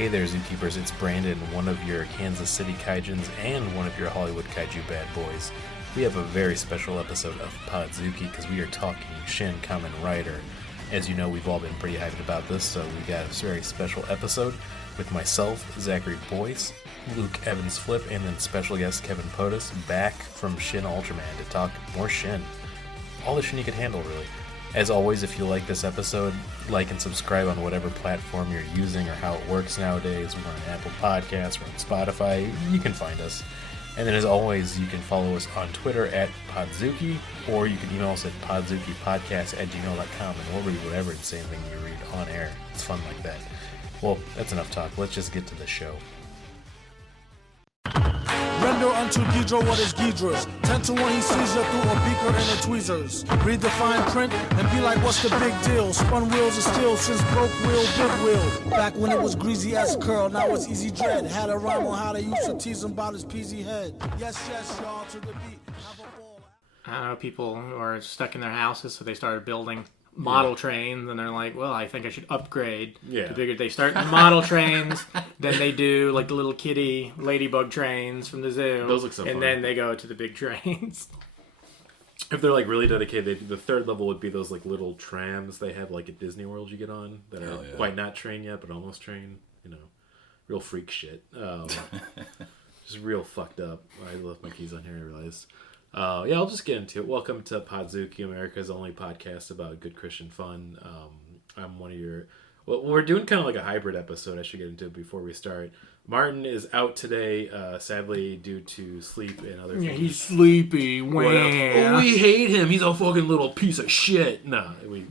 Hey there, Zookeepers, it's Brandon, one of your Kansas City Kaijins and one of your Hollywood Kaiju bad boys. We have a very special episode of Podzooky because we are talking Shin Kamen Rider. As you know, we've all been pretty hyped about this, so we got a very special episode with myself, Zachary Boyce, Luke Evans Flip, and then special guest Kevin Podas back from Shin Ultraman to talk more Shin. All the Shin you could handle, really. As always, if you like this episode, like and subscribe on whatever platform you're using or how it works nowadays. We're on Apple Podcasts, we're on Spotify, you can find us. And then as always, you can follow us on Twitter at Podzooky, or you can email us at podzookypodcast@gmail.com, and we'll read whatever insane thing you read on air. It's fun like that. Well, that's enough talk. Let's just get to the show. Render unto Ghidra what is Ghidra's. 10 to 1 he sees you through a beaker and a tweezers. Read the fine print and be like, what's the big deal? Spun wheels of steel since broke wheel, big wheel. Back when it was greasy as curl, now it's easy dread. Had a rhyme on how they used to tease him about his peasy head. Yes, y'all, to the beat. Have a ball. I don't know, people who are stuck in their houses, so they started building model trains, and they're like, well, I think I should upgrade. Yeah. They start in the model trains, then they do like the little kitty ladybug trains from the zoo. Those look so fun. And then they go to the big trains. If they're like really dedicated, the third level would be those like little trams they have like at Disney World you get on that are quite not trained yet, but almost trained. You know, real freak shit. Just real fucked up. I left my keys on here, I realized. Yeah, I'll just get into it. Welcome to Podzooky, America's only podcast about good Christian fun. I'm one of your... Well, we're doing kind of like a hybrid episode. I should get into it before we start. Martin is out today, sadly, due to sleep and other things. Yeah, he's sleepy. Oh, we hate him. He's a fucking little piece of shit. No, we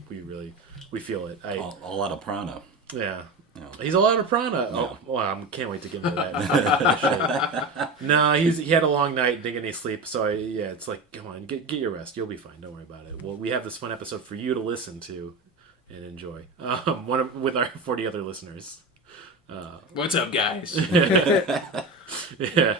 feel it. All out of prana. Yeah. No. He's a lot of prana. No. Oh, well, I can't wait to get into that. No, he had a long night, didn't get any sleep. So it's like, come on, get your rest. You'll be fine. Don't worry about it. Well, we have this fun episode for you to listen to and enjoy. With our 40 other listeners. What's up, guys? Yeah.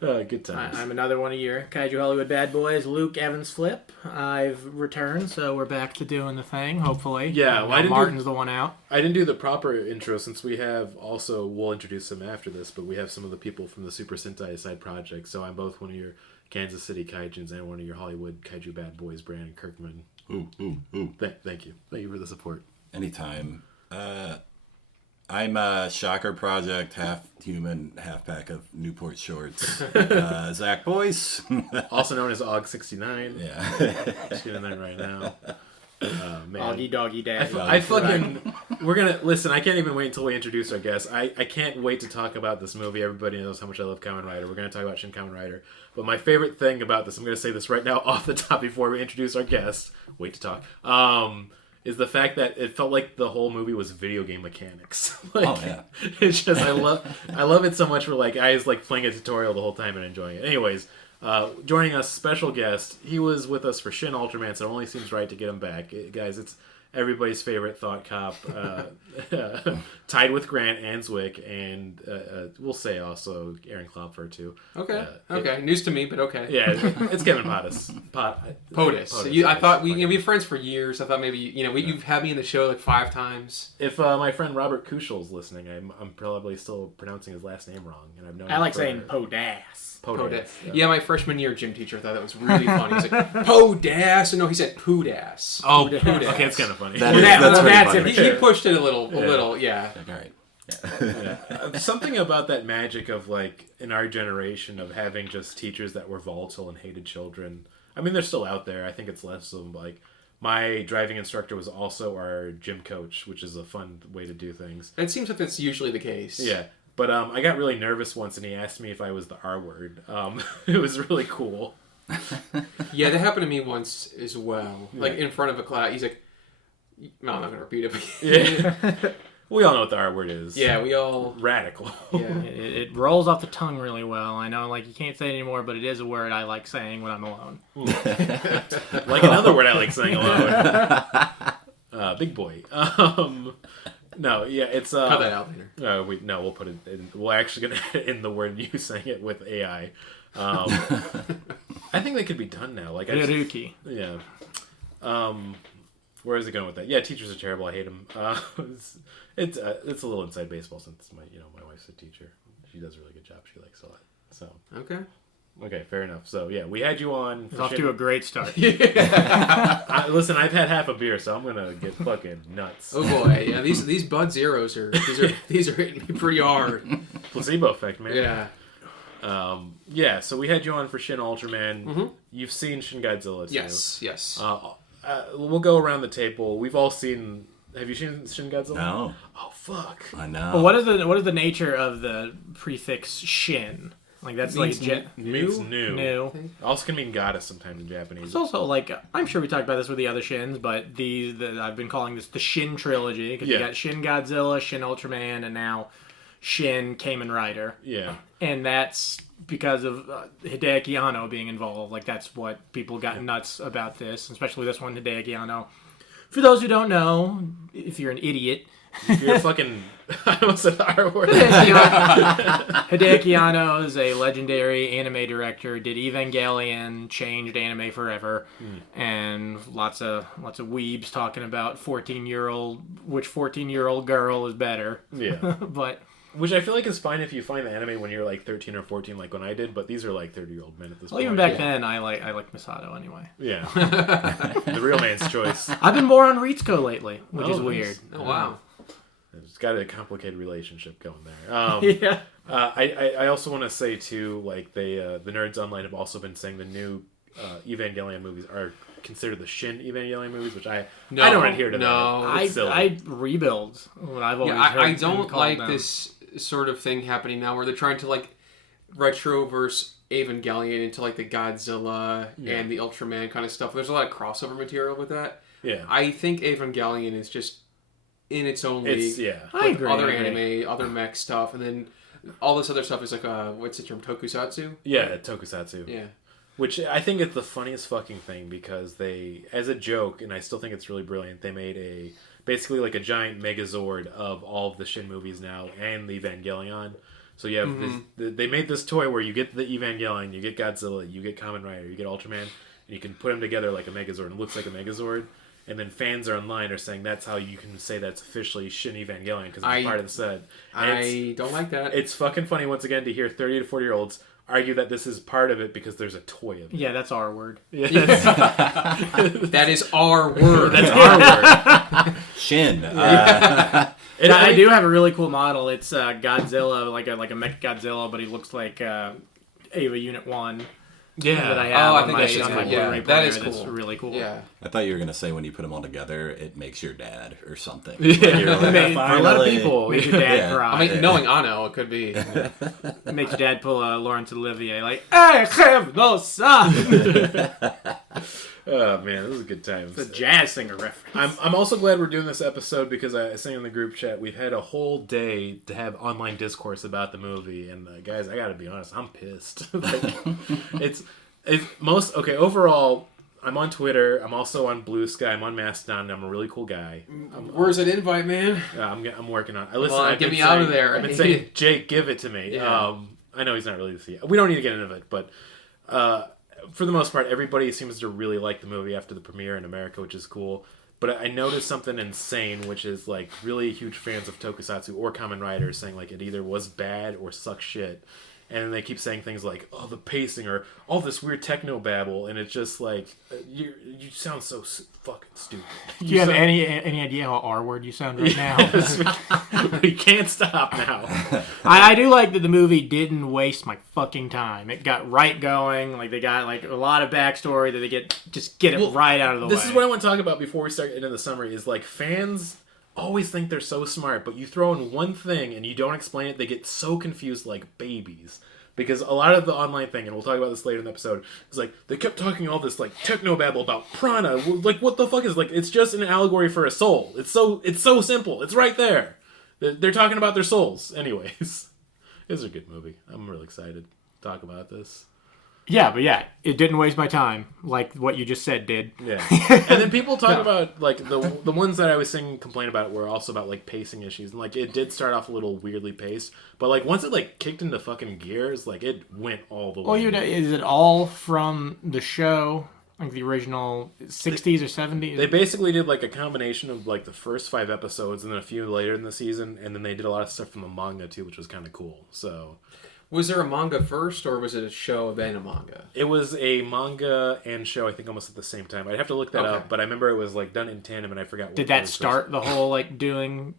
Good times. I'm another one of your Kaiju Hollywood bad boys, Luke Evans Flip. I've returned, so we're back to doing the thing, hopefully. Yeah, well, Martin's the one out. I didn't do the proper intro since we have also, we'll introduce them after this, but we have some of the people from the Super Sentai Side Project, so I'm both one of your Kansas City Kaijins and one of your Hollywood Kaiju bad boys, Brandon Kirkman. Ooh. Thank you. Thank you for the support. Anytime. I'm a Shocker Project, half human, half pack of Newport shorts. Zach Boyce. Also known as Og69. Yeah. Just getting there right now. Man. Oggy doggy daddy. I fucking... We're gonna... Listen, I can't even wait until we introduce our guests. I can't wait to talk about this movie. Everybody knows how much I love Kamen Rider. We're gonna talk about Shin Kamen Rider. But my favorite thing about this, I'm gonna say this right now off the top before we introduce our guests. Wait to talk. Is the fact that it felt like the whole movie was video game mechanics. It's just I love it so much. I was like playing a tutorial the whole time and enjoying it. Anyways, joining us, special guest. He was with us for Shin Ultraman, so it only seems right to get him back, guys. It's everybody's favorite thought cop, tied with Grant and Zwick, and we'll say also Aaron Klopfer too. Okay. News to me, but okay. Yeah, it's Kevin Podas. Podas. I thought we've been friends for years. I thought maybe you've had me in the show like 5 times. If my friend Robert Kushel's listening, I'm probably still pronouncing his last name wrong, and I've known. I like saying Podas. Podas. Yeah, my freshman year gym teacher thought that was really funny. He's like, Podas. No, he said Poodas. Oh, okay, it's kind of funny. That's pretty funny. He pushed it a little, yeah. All right. Yeah. Something about that magic of like in our generation of having just teachers that were volatile and hated children. I mean, they're still out there. I think it's less of them. Like my driving instructor was also our gym coach, which is a fun way to do things. It seems like that's usually the case. Yeah. But I got really nervous once, and he asked me if I was the R word. It was really cool. Yeah, that happened to me once as well. Like in front of a class, he's like, "No, I'm not gonna repeat it." But Yeah. We all know what the R word is. Yeah, we all... Radical. Yeah. It rolls off the tongue really well. I know, like, you can't say it anymore, but it is a word I like saying when I'm alone. Like another word I like saying alone. Big boy. No, yeah, it's... Cut that out later. We'll put it in... We're actually going to end the word you saying it with AI. I think they could be done now. Like, Hiruki. Yeah. where is it going with that? Yeah, teachers are terrible. I hate them. It's a little inside baseball since my wife's a teacher. She does a really good job. She likes it a lot. So okay, fair enough. So yeah, we had you on. It's off to a great start. Listen, I've had half a beer, so I'm gonna get fucking nuts. Oh boy, yeah, these Bud Zeros are these are hitting me pretty hard. Placebo effect, man. Yeah. Yeah. So we had you on for Shin Ultraman. Mm-hmm. You've seen Shin Godzilla too. Yes. We'll go around the table. We've all seen. Have you seen Shin Godzilla? No. Oh fuck. I know. Well, what is the nature of the prefix Shin? Like that's like Means new. New. Also can mean goddess sometimes in Japanese. It's also like I'm sure we talked about this with the other Shins, but I've been calling this the Shin trilogy because you got Shin Godzilla, Shin Ultraman, and now Shin Kamen Rider. Yeah. And that's because of Hideaki Anno being involved. Like that's what people got nuts about this, especially this one, Hideaki Anno. For those who don't know, if you're an idiot. If you're fucking... I almost said the R word. Hideaki Anno is a legendary anime director. Did Evangelion, changed anime forever, and lots of weebs talking about 14-year-old girl is better. Yeah, but which I feel like is fine if you find the anime when you're like 13 or 14, like when I did. But these are like 30-year-old men at this point. Even back then, I like Misato anyway. Yeah, the real man's choice. I've been more on Ritsuko lately, which is nice. weird. Oh wow. It's got a complicated relationship going there. Yeah. I also want to say too, like the nerds online have also been saying the new Evangelion movies are considered the Shin Evangelion movies, which I don't adhere to. No, I rebuild what I've always heard. I don't like them. this sort of thing happening now, where they're trying to like retroverse Evangelion into like the Godzilla and the Ultraman kind of stuff. There's a lot of crossover material with that. Yeah, I think Evangelion is just in its own league. I agree. Other anime, other mech stuff, and then all this other stuff is like what's the term? Tokusatsu? Yeah, tokusatsu. Yeah. Which I think is the funniest fucking thing because they, as a joke, and I still think it's really brilliant, they made basically like a giant Megazord of all of the Shin movies now and the Evangelion. So you have they made this toy where you get the Evangelion, you get Godzilla, you get Kamen Rider, you get Ultraman, and you can put them together like a Megazord. It looks like a Megazord. And then fans are online are saying that's how you can say that's officially Shin Evangelion because it's part of the set. I don't like that. It's fucking funny once again to hear 30 to 40-year-olds argue that this is part of it because there's a toy of it. Yeah, that's our word. Yeah. That is our word. That's our word. Shin. And I do have a really cool model. It's Godzilla, like a mech Godzilla, but he looks like Ava Unit 1. Yeah. That I have I on think my, that's on my cool. Blu-ray Yeah, player. that is That's cool. really cool. Yeah. I thought you were going to say when you put them all together, it makes your dad or something. Yeah. You're like, For a lot of people, makes your dad Yeah. cry. I mean, knowing Anno, it could be. It makes your dad pull a Laurence Olivier, like, I have no son! Oh man, this is a good time. It's a jazz singer reference. I'm also glad we're doing this episode because I sang in the group chat we've had a whole day to have online discourse about the movie, and guys, I gotta be honest, I'm pissed. Overall, I'm on Twitter, I'm also on Blue Sky, I'm on Mastodon, I'm a really cool guy. Where's that invite, man? I'm working on it. Get me out of there. I've been saying, Jake, give it to me. Yeah. I know he's not really we don't need to get into it, but for the most part, everybody seems to really like the movie after the premiere in America, which is cool. But I noticed something insane, which is like really huge fans of Tokusatsu or Kamen Rider saying like it either was bad or sucks shit. And then they keep saying things like, oh, the pacing, or all this weird techno babble, and it's just like, you sound so fucking stupid. Do you have any idea how R-word you sound right now? We can't stop now. I do like that the movie didn't waste my fucking time. It got right going. Like, they got like a lot of backstory that they get it right out of the way. This is what I want to talk about before we start into the summary, is like fans always think they're so smart, but you throw in one thing and you don't explain it, they get so confused like babies. Because a lot of the online thing, and we'll talk about this later in the episode, is like, they kept talking all this like technobabble about prana. Like, what the fuck is, like, it's just an allegory for a soul. It's so simple. It's right there. They're talking about their souls. Anyways, this is a good movie. I'm really excited to talk about this. Yeah, but yeah, it didn't waste my time, like what you just said did. Yeah. And then people talk about, like, the ones that I was saying complain about were also about, like, pacing issues. And, like, it did start off a little weirdly paced. But, like, once it, like, kicked into fucking gears, like, it went all the way. Well, is it all from the show Like the original 60s or 70s. They basically did like a combination of like the first 5 episodes and then a few later in the season, and then they did a lot of stuff from the manga too, which was kind of cool. So, Was there a manga first, or was it a show then a manga? it was a manga and show, I think, almost at the same time. I'd have to look that Okay. up, but I remember it was like done in tandem, and I forgot. Did that start the whole like doing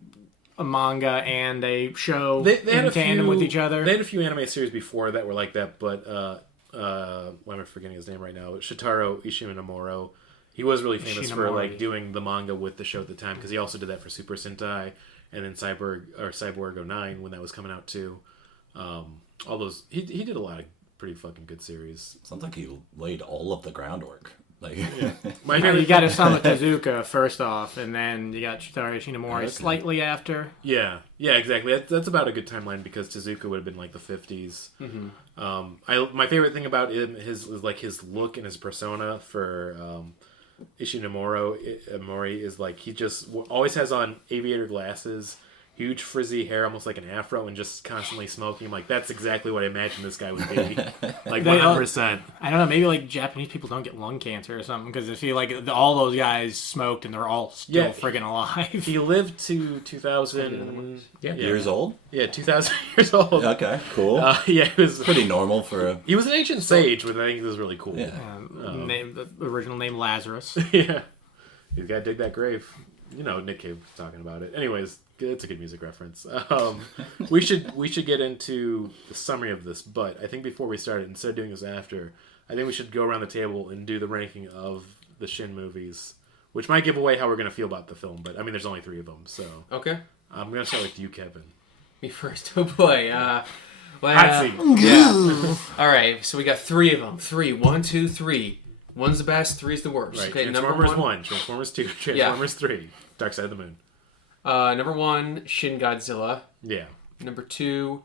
a manga and a show They had in tandem with each other? They had a few anime series before that were like that, but why am I forgetting his name right now? Shitaro Ishinomoro. He was really famous for like doing the manga with the show at the time, because he also did that for Super Sentai and then Cyborg 09 when that was coming out too. All those he did a lot of pretty fucking good series. Sounds like he laid all of the groundwork. Like, My You favorite got thing- Osamu Tezuka first off, and then you got Shitaro Ishinomori slightly after. Yeah, exactly. That's about a good timeline, because Tezuka would have been like the 50s. My favorite thing about him is like his look and his persona for Ishinomori is like he just always has on aviator glasses, huge frizzy hair, almost like an afro, and just constantly smoking. Like, that's exactly what I imagined this guy would be. Like, 100%. I don't know, maybe like Japanese people don't get lung cancer or something, because I feel like all those guys smoked and they're all still friggin' alive. He lived to 2000 years old? Yeah, 2000 years old. Okay, cool. It was Pretty normal for a... He was an ancient sage, which I think was really cool. Yeah. The original name Lazarus. Yeah. He's got to dig that grave. You know, Nick Cave was talking about it. Anyways, it's a good music reference. We should get into the summary of this, but I think before we start it, instead of doing this after, I think we should go around the table and do the ranking of the Shin movies, which might give away how we're going to feel about the film, but I mean, there's only 3 of them, so... Okay. I'm going to start with you, Kevin. Me first. Oh boy. Hot seat. Yeah. All right. So we got 3 of them. 3. 1, 2, 3. 1's the best. 3's the worst. Right. Okay. Transformers Number 1, Transformers 2, Transformers 3, Dark Side of the Moon. Number 1, Shin Godzilla. Yeah. Number 2,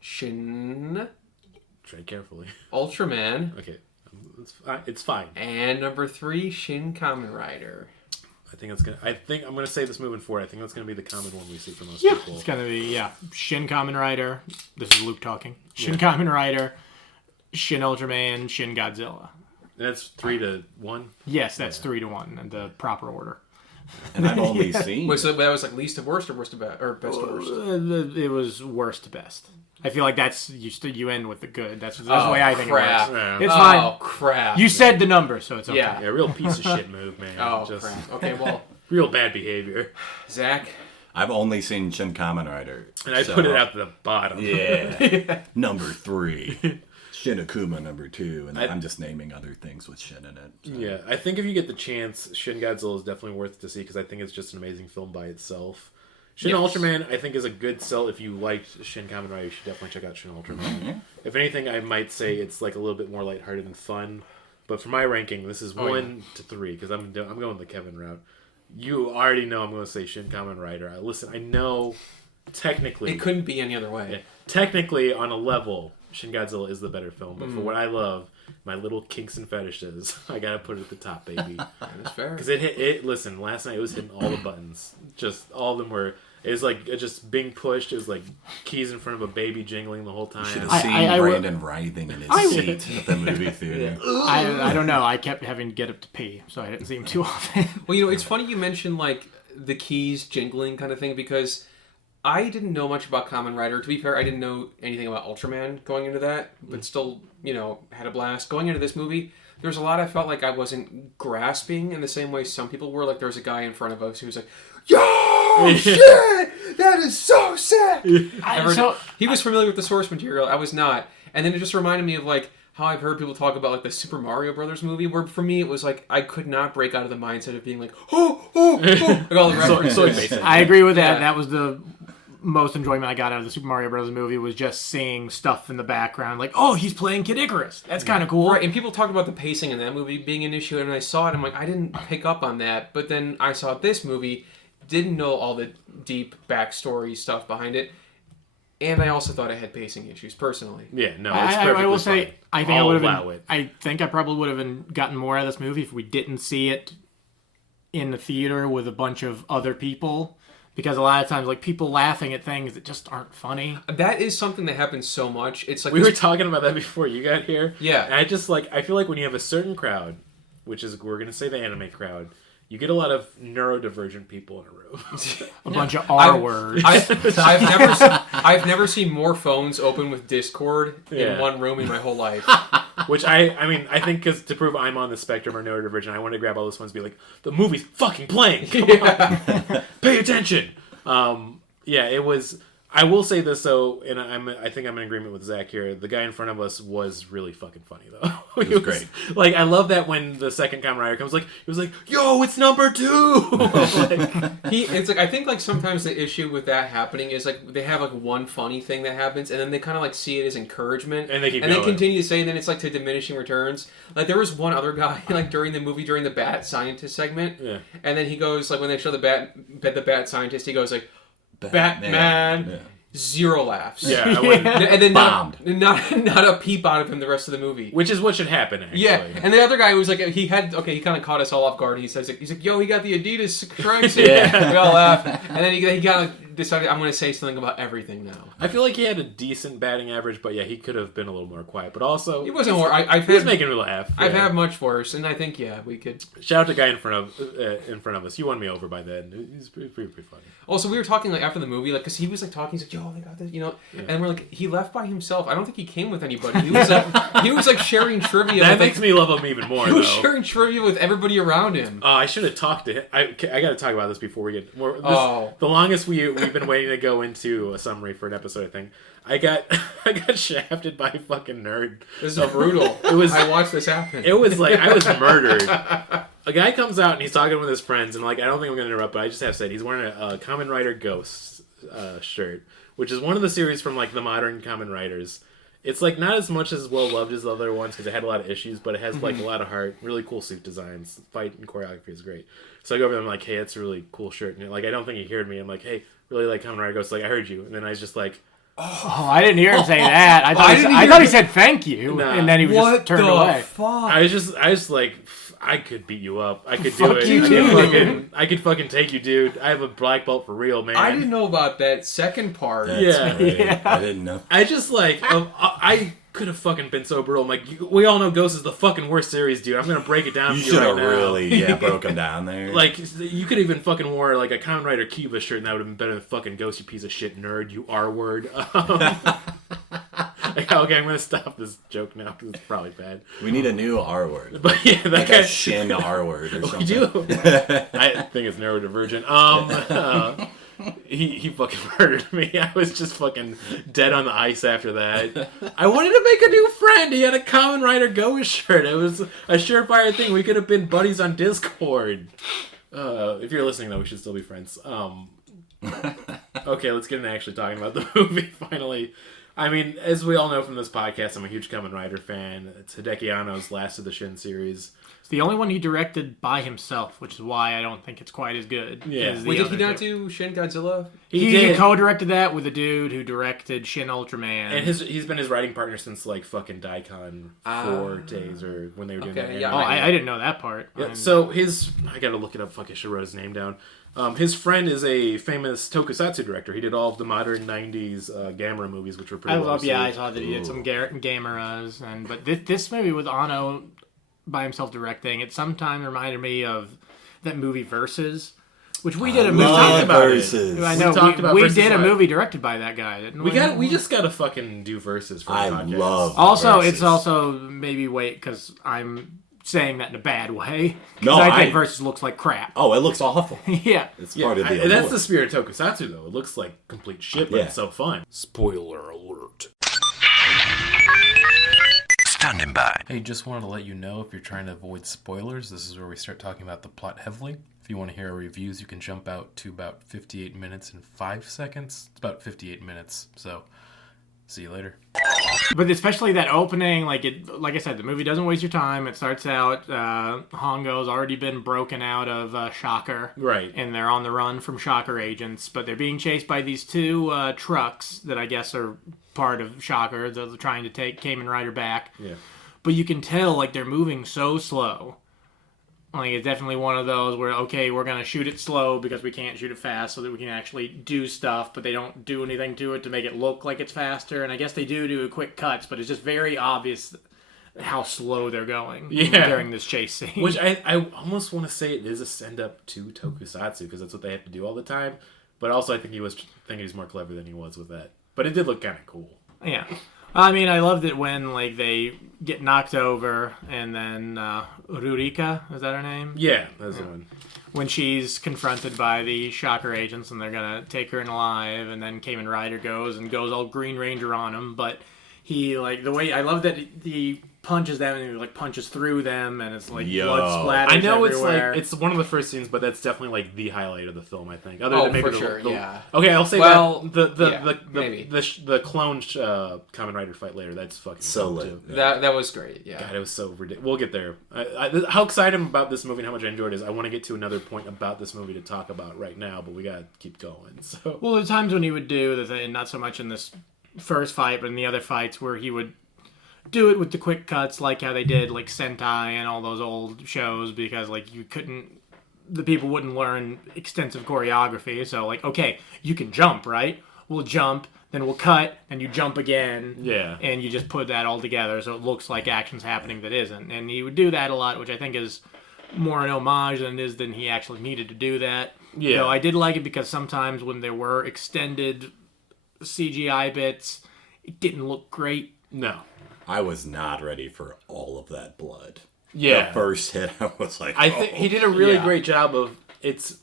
Shin Tread carefully. Ultraman. Okay. It's fine. And number 3, Shin Kamen Rider. I think I'm gonna say this moving forward. I think that's gonna be the common one we see for most Yeah, people. it's gonna be Shin Kamen Rider. This is Luke talking. Shin Kamen Rider, Shin Ultraman, Shin Godzilla. And that's 3 to 1. Yes, that's 3 to 1 in the proper order. And I've only seen... Wait, so that was like least to worst or worst to best, or best to worst? It was worst to best. I feel like that's you end with the good. That's the way I think crap. it works. Yeah. It's Oh fine. crap! You said the number, so it's okay. Yeah. Yeah, real piece of shit move, man. Oh Just crap! Okay, well, real bad behavior. Zach. I've only seen Shin Kamen Rider. And I so- put it at the bottom. Yeah. Number 3. Shin Akuma number 2. And I'm just naming other things with Shin in it. So. Yeah, I think if you get the chance, Shin Godzilla is definitely worth to see, because I think it's just an amazing film by itself. Shin Yes. Ultraman, I think, is a good sell. If you liked Shin Kamen Rider, you should definitely check out Shin Ultraman. If anything, I might say it's like a little bit more lighthearted and fun. But for my ranking, this is 1 to 3, because I'm going the Kevin route. You already know I'm going to say Shin Kamen Rider. Listen, I know technically... It couldn't be any other way. Yeah, technically, on a level, Shin Godzilla is the better film. But for what I love, my little kinks and fetishes, I got to put it at the top, baby. That's fair. Because it listen, last night it was hitting all the buttons. Just all of them were... It was like just being pushed. It was like keys in front of a baby jingling the whole time. Should have seen Brandon writhing in his seat at the movie theater. I don't know. I kept having to get up to pee, so I didn't see him too often. Well, you know, it's funny you mentioned like the keys jingling kind of thing, because I didn't know much about Kamen Rider. To be fair, I didn't know anything about Ultraman going into that, but still, you know, had a blast. Going into this movie, there's a lot I felt like I wasn't grasping in the same way some people were. Like, there was a guy in front of us who was like, "Yo, shit! That is so sick!" He was familiar with the source material. I was not. And then it just reminded me of, like, how I've heard people talk about, like, the Super Mario Brothers movie, where for me it was like, I could not break out of the mindset of being like, like all the references. I agree with that. Yeah. That was the most enjoyment I got out of the Super Mario Bros. Movie, was just seeing stuff in the background, like, oh, he's playing Kid Icarus. That's kind of cool. Right, and people talked about the pacing in that movie being an issue, and I saw it, I'm like, I didn't pick up on that. But then I saw this movie, didn't know all the deep backstory stuff behind it, and I also thought it had pacing issues, personally. Yeah, no, it's perfectly I will fine. say, I think I'll I would allow have. it. I think I probably would have gotten more out of this movie if we didn't see it in the theater with a bunch of other people. Because a lot of times, like, people laughing at things that just aren't funny. That is something that happens so much. It's like We were talking about that before you got here. Yeah. And I feel like when you have a certain crowd which is we're going to say the anime crowd, you get a lot of neurodivergent people in a room. A bunch of R words. I've never seen more phones open with Discord in one room in my whole life. Which I mean, I think because to prove I'm on the spectrum or neurodivergent, I want to grab all those phones and be like, the movie's fucking playing. Come on, pay attention. It was. I will say this though, and I think I'm in agreement with Zach here. The guy in front of us was really fucking funny though. It was great. Like I love that when the second Kamen Rider comes, he was like, "Yo, it's number 2." It's like I think like sometimes the issue with that happening is like they have like one funny thing that happens, and then they kind of like see it as encouragement, and they continue to say, and then it's like to diminishing returns. Like there was one other guy like during the bat scientist segment, and then he goes like when they show the bat scientist, he goes like, Batman. Yeah. 0 laughs. Yeah, and then bombed. Not a peep out of him the rest of the movie. Which is what should happen, actually. Yeah, and the other guy was like, he kind of caught us all off guard. He's like, yo, he got the Adidas stripes. Yeah, we all laughed, and then he kind of decided, I'm going to say something about everything now. I feel like he had a decent batting average, but he could have been a little more quiet. But also, he wasn't more. He was making me laugh. I've had much worse, and I think we could. Shout out to the guy in front of us. You won me over by then. He's pretty funny. Also, we were talking like after the movie, like because he was like talking, he's like, "Yo, they got this," and we're like, he left by himself. I don't think he came with anybody. He was like sharing trivia. That makes me love him even more. He was sharing trivia with everybody around him. I should have talked to him. I got to talk about this before we get more. The longest we've been waiting to go into a summary for an episode. I think I got shafted by a fucking nerd. This is so brutal. I watched this happen. It was like I was murdered. A guy comes out and he's talking with his friends, and like I don't think I'm gonna interrupt, but I just have to say he's wearing a Kamen Rider Ghost shirt, which is one of the series from like the modern Kamen Riders. It's like not as much as well loved as the other ones because it had a lot of issues, but it has like a lot of heart, really cool suit designs, fight and choreography is great. So I go over there and I'm like, hey, it's a really cool shirt, and like I don't think he heard me. I'm like, hey, really like Kamen Rider Ghost? Like I heard you, and then I was just like. Oh, I didn't hear him say that. I thought he said thank you, and then he just turned away. Fuck? I was just like, I could beat you up. I could do Fuck it. you too. I could fucking take you, dude. I have a black belt for real, man. I didn't know about that second part. Yeah. I didn't know. I just like, I could have fucking been so brutal. I'm like, we all know Ghost is the fucking worst series, dude. I'm gonna break it down for you right now. You should have really, broke him down there. Like, you could even fucking wore like a Kamen Rider Kiba shirt, and that would have been better than fucking Ghost, you piece of shit nerd, you R-word. Okay, I'm gonna stop this joke now because it's probably bad. We need a new R word. But yeah, that like guy, a Shin R word or something. We do. I think it's neurodivergent. He fucking murdered me. I was just fucking dead on the ice after that. I wanted to make a new friend. He had a Kamen Rider Ghost shirt. It was a surefire thing. We could have been buddies on Discord. If you're listening, though, we should still be friends. Okay, let's get into actually talking about the movie, finally. I mean, as we all know from this podcast, I'm a huge Kamen Rider fan. It's Hideki Anno's last of the Shin series. It's the only one he directed by himself, which is why I don't think it's quite as good. Yeah. Wait, did he not do Shin Godzilla? He co-directed that with a dude who directed Shin Ultraman. And he's been his writing partner since like fucking Daikon 4 days or when they were doing that. Yeah, I didn't know that part. Yeah, so I gotta look it up. Fuck, I should wrote his name down. His friend is a famous tokusatsu director. He did all of the modern 90s Gamera movies, which were pretty well received. I saw that he did some Gameras. But this movie with Anno by himself directing, it sometimes reminded me of that movie Versus, which we did a movie. Love Versus. I know, we did a movie directed by that guy, didn't we? We just gotta fucking do Versus for the podcast. Love Also, Versus. it's also maybe because I'm saying that in a bad way. No, I think Versus looks like crap. Oh, it looks awful. Yeah. It's part of the and that's allure. the spirit of tokusatsu, though. It looks like complete shit, but it's so fun. Spoiler alert. Standing by. Hey, just wanted to let you know if you're trying to avoid spoilers, this is where we start talking about the plot heavily. If you want to hear our reviews, you can jump out to about 58 minutes and 5 seconds. It's about 58 minutes, so see you later. But especially that opening, like I said, the movie doesn't waste your time. It starts out, Hongo's already been broken out of Shocker. Right. And they're on the run from Shocker agents, but they're being chased by these two trucks that I guess are part of Shocker. They're trying to take Kamen Rider back. Yeah. But you can tell, like, they're moving so slow. Like, it's definitely one of those where, okay, we're going to shoot it slow because we can't shoot it fast so that we can actually do stuff, but they don't do anything to it to make it look like it's faster. And I guess they do quick cuts, but it's just very obvious how slow they're going Yeah. during this chase scene. Which I almost want to say it is a send up to Tokusatsu because that's what they have to do all the time. But also I think he was thinking he's more clever than he was with that. But it did look kind of cool. Yeah. I mean, I loved it when like they get knocked over and then Rurika, is that her name? Yeah, that's the one. When she's confronted by the Shocker agents and they're gonna take her in alive, and then Kamen Rider goes all Green Ranger on him, but he like the way I love that he punches them and he like punches through them and it's like blood splatters I know everywhere. it's one of the first scenes, but that's definitely like the highlight of the film. I think. Other Oh, than maybe for sure, yeah. Okay, I'll say Well, that maybe. the clone Kamen Rider fight later. That's fucking So dope, lit. too. That was great. Yeah. God, it was so ridiculous. We'll get there. How excited I'm about this movie and how much I enjoyed it is I want to get to another point about this movie to talk about right now, but we gotta keep going. So Well, there's times when he would do the thing, not so much in this first fight, but in the other fights where he would do it with the quick cuts, like how they did like Sentai and all those old shows, because like the people wouldn't learn extensive choreography. So like, okay, you can jump, right? We'll jump, then we'll cut, and you jump again. Yeah. And you just put that all together so it looks like action's happening that isn't. And he would do that a lot, which I think is more an homage than he actually needed to do that. Yeah. Though I did like it because sometimes when there were extended CGI bits, it didn't look great. no. I was not ready for all of that blood. Yeah. The first hit, I was like, I think he did a really Yeah. great job of it's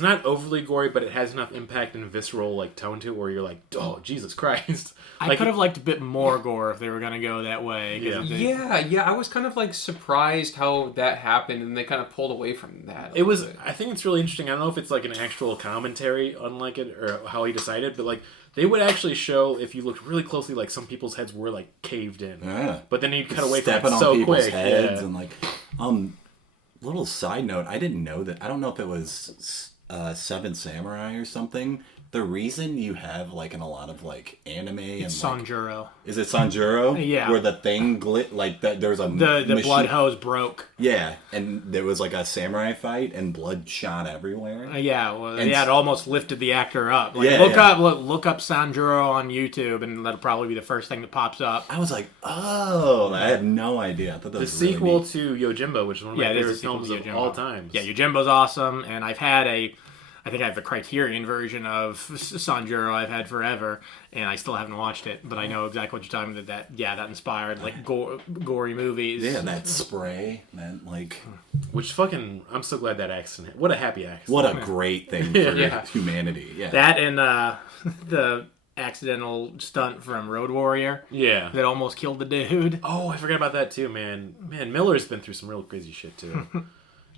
not overly gory, but it has enough impact and visceral like tone to it where you're like, oh Jesus Christ! I could have liked a bit more gore if they were going to go that way. 'Cause Yeah. Yeah, I was kind of like surprised how that happened, and they kind of pulled away from that. It was. I think it's really interesting. I don't know if it's like an actual commentary, unlike it, or how he decided, but like they would actually show if you looked really closely, like some people's heads were like caved in, Yeah. but then he'd cut away from stepping it on so people's quick. heads Yeah. and like, little side note, I didn't know that. I don't know if it was Seven Samurai or something. The reason you have like in a lot of like anime and like, Sanjuro. is it Sanjuro? Yeah. Where the thing like that there's a The machine- blood hose broke. Yeah, and there was like a samurai fight and blood shot everywhere. Yeah, well, And- yeah, it almost lifted the actor up. Like, Yeah, look yeah. up Sanjuro on YouTube, and that'll probably be the first thing that pops up. I was like, oh, I had no idea. I thought that The was really sequel neat. to Yojimbo, which is one of my Yeah, it is favorite a sequel films to of Yojimbo. all time. Yeah, Yojimbo's awesome, and I think I have the Criterion version of Sanjuro I've had forever, and I still haven't watched it, but I know exactly what you're talking about. That inspired like gory movies. Yeah, that spray, that like, Which fucking, I'm so glad that accident. What a happy accident. what a great thing for Yeah. humanity. Yeah, That and the accidental stunt from Road Warrior Yeah. that almost killed the dude. Oh, I forgot about that too, man. Man, Miller's been through some real crazy shit too.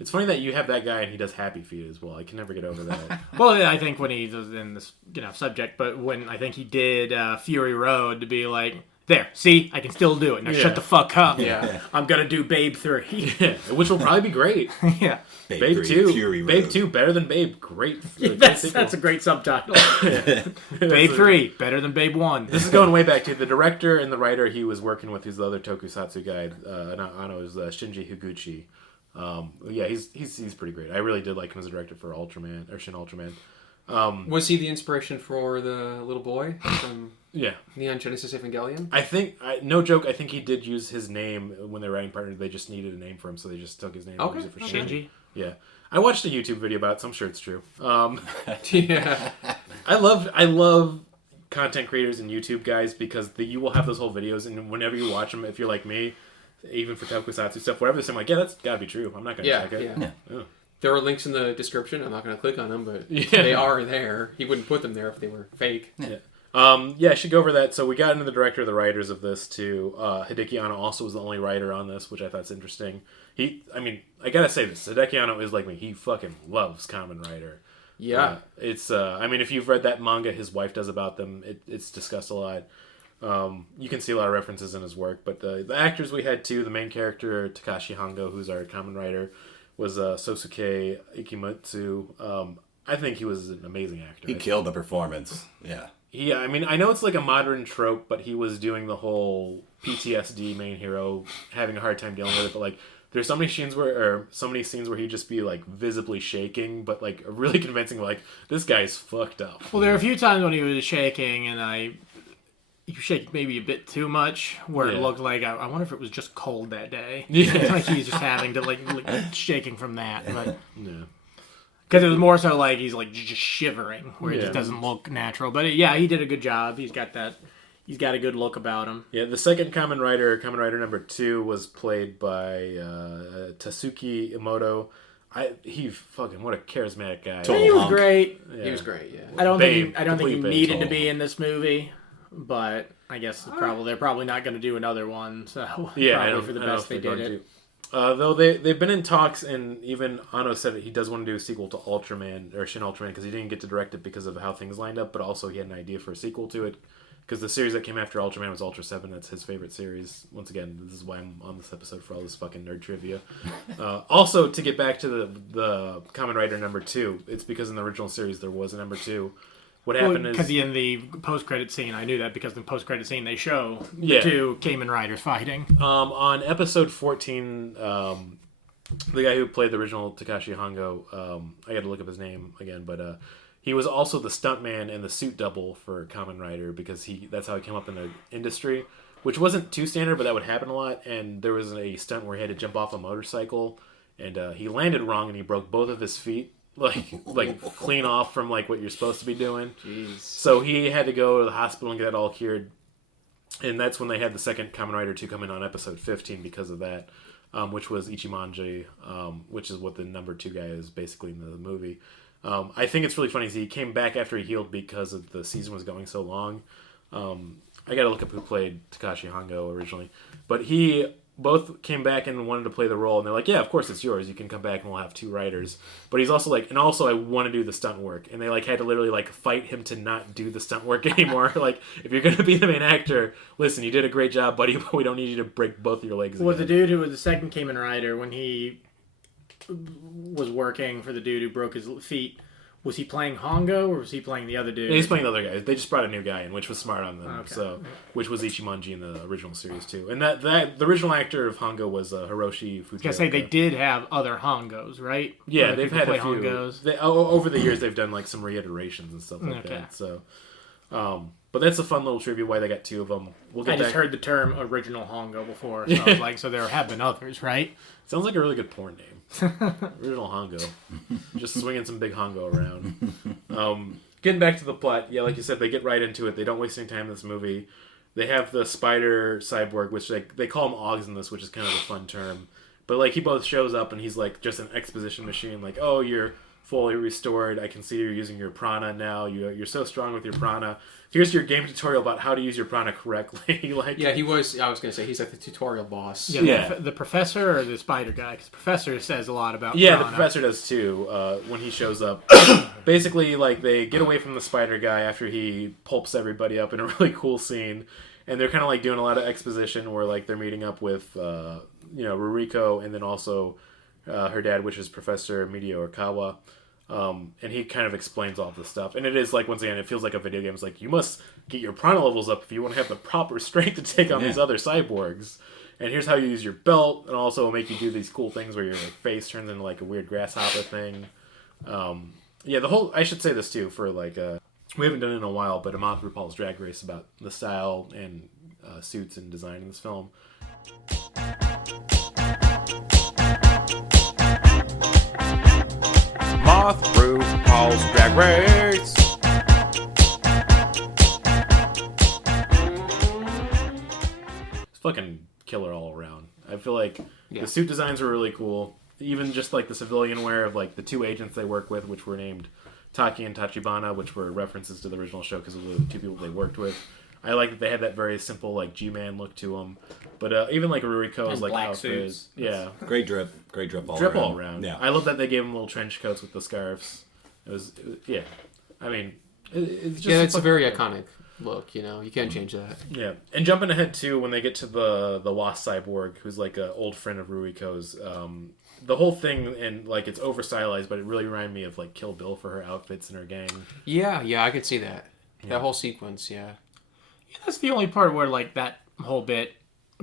It's funny that you have that guy and he does Happy Feet as well. I can never get over that. Well, I think when he was in this subject, but when I think he did Fury Road to be like, there, see, I can still do it. Now Yeah. shut the fuck up. Yeah. I'm gonna do Babe 3. Yeah, which will probably be great. Yeah. Babe 3, 2. Fury Babe Road. 2, better than Babe. Great. That's a great subtitle. Babe 3, better than Babe 1. This is going way back to the director and the writer he was working with, who's the other tokusatsu guy. I know is Shinji Higuchi. Yeah, he's pretty great. I really did like him as a director for Ultraman or Shin Ultraman. Was he the inspiration for the little boy from Yeah, Neon Genesis Evangelion? I think no joke. I think he did use his name when they were writing partners. They just needed a name for him, so they just took his name and Okay, used it for okay. Shinji. Yeah, I watched a YouTube video about it, so I'm sure it's true. Yeah. I love content creators and YouTube guys because you will have those whole videos, and whenever you watch them, if you're like me, even for tokusatsu stuff, whatever, they're saying like, yeah, that's gotta be true. I'm not gonna Yeah, check it. yeah. Oh. There are links in the description. I'm not going to click on them, but Yeah. they are there. He wouldn't put them there if they were fake. Yeah, I should go over that. So we got into the director of the writers of this too. Hideki Anno also was the only writer on this, which I thought's interesting. I gotta say this. Hideki Anno is like me. He fucking loves Kamen Rider. Yeah. It's if you've read that manga his wife does about them, it's discussed a lot. You can see a lot of references in his work, but the actors we had too, the main character Takashi Hongo, who's our Kamen Rider, was Sosuke Ikimatsu. I think he was an amazing actor. he killed the performance. Yeah, Yeah, I know it's like a modern trope, but he was doing the whole PTSD main hero having a hard time dealing with it. But like, there's so many scenes where he'd just be like visibly shaking, but like really convincing. Like, this guy's fucked up. Well, there were a few times when he was shaking, and you shake maybe a bit too much, where it Yeah. looked like I wonder if it was just cold that day. Yeah. Like he's just having to like shaking from that, but Yeah. because it was more so like he's like just shivering, where it Yeah. just doesn't look natural. But yeah, he did a good job. He's got a good look about him. Yeah, the second Kamen Rider number 2, was played by Tatsuki Emoto. What a charismatic guy. Total He was hunk. great. Yeah. He was great, yeah. I don't Babe, think he complete babe. needed to Total. be in this movie, but I guess they're probably not going to do another one. So Yeah, probably for the best they did it. Though they've been in talks, and even Anno said that he does want to do a sequel to Ultraman or Shin Ultraman because he didn't get to direct it because of how things lined up, but also he had an idea for a sequel to it because the series that came after Ultraman was Ultra 7. That's his favorite series. Once again, this is why I'm on this episode, for all this fucking nerd trivia. Also, to get back to the Kamen Rider number 2, it's because in the original series there was a number 2. What happened Because is in the post-credit scene, I knew that because in the post-credit scene they show the Yeah. two Kamen Riders fighting. on episode 14, the guy who played the original Takashi Hongo, I got to look up his name again, but he was also the stuntman and the suit double for Kamen Rider because that's how he came up in the industry, which wasn't too standard, but that would happen a lot. And there was a stunt where he had to jump off a motorcycle, and he landed wrong and he broke both of his feet, like clean off from like what you're supposed to be doing. Jeez. So he had to go to the hospital and get that all cured. And that's when they had the second Kamen Rider 2 come in on episode 15 because of that, which was Ichimonji, which is what the number 2 guy is basically in the movie. I think it's really funny. He came back after he healed because of the season was going so long. I got to look up who played Takashi Hongo originally. But he both came back and wanted to play the role. And they're like, yeah, of course it's yours. You can come back and we'll have 2 writers. But he's also like, and also I want to do the stunt work. And they like had to literally like fight him to not do the stunt work anymore. Like, if you're going to be the main actor, listen, you did a great job, buddy, but we don't need you to break both your legs Was the again. dude who was the second Kamen Rider, when he was working for the dude who broke his feet, was he playing Hongo or was he playing the other dude? Yeah, he's playing the other guy. They just brought a new guy in, which was smart on them. Okay. So, which was Ichimonji in the original series too. And that the original actor of Hongo was Hiroshi Fujioka. I was gonna say they did have other Hongos, right? Yeah, Other they've people had a play few. Hongos. Over the years, they've done like some reiterations and stuff like Okay. that. So, but that's a fun little trivia why they got 2 of them. We'll get I just back. heard the term original Hongo before, so I was like, so there have been others, right? Sounds like a really good porn name. Original Hongo. Just swinging some big Hongo around. Getting back to the plot, yeah, like you said, they get right into it. They don't waste any time in this movie. They have the spider cyborg, which they call him Augs in this, which is kind of a fun term. But like he both shows up and he's like just an exposition machine. Like, oh, you're fully restored. I can see you're using your prana now. You're so strong with your prana. Here's your game tutorial about how to use your prana correctly. Like, Yeah, he was. I was gonna say he's like the tutorial boss. Yeah, Yeah. The professor or the spider guy? Because the professor says a lot about yeah, the prana. professor does too. When he shows up, basically, like they get away from the spider guy after he pulps everybody up in a really cool scene, and they're kind of like doing a lot of exposition where like they're meeting up with Ruriko and then also her dad, which is Professor Midio Orikawa. And he kind of explains all this stuff. And it is like, once again, it feels like a video game. It's like, you must get your prana levels up if you want to have the proper strength to take on these other cyborgs. And here's how you use your belt, and also it'll make you do these cool things where your face turns into like a weird grasshopper thing. I should say this too, for like, we haven't done it in a while, but Amath RuPaul's Drag Race about the style and suits and design in this film. Moth through Paul's Drag Race. It's fucking killer all around. I feel like Yeah. the suit designs were really cool. Even just like the civilian wear of like the 2 agents they work with, which were named Taki and Tachibana, which were references to the original show because of the 2 people they worked with. I like that they had that very simple like G-Man look to them. But even like Ruriko's And like black outfit, suits. yeah, Great drip all drip around. all around. Yeah. I love that they gave them little trench coats with the scarves. Yeah. I mean, it's just Yeah, it's a fucking very cool. iconic look. You can't change that. Yeah, and jumping ahead too, when they get to the Wasp cyborg, who's like an old friend of Ruriko's, the whole thing and like it's over stylized, but it really reminded me of like Kill Bill for her outfits and her gang. Yeah, I could see that. That whole sequence, yeah. That's the only part where like that whole bit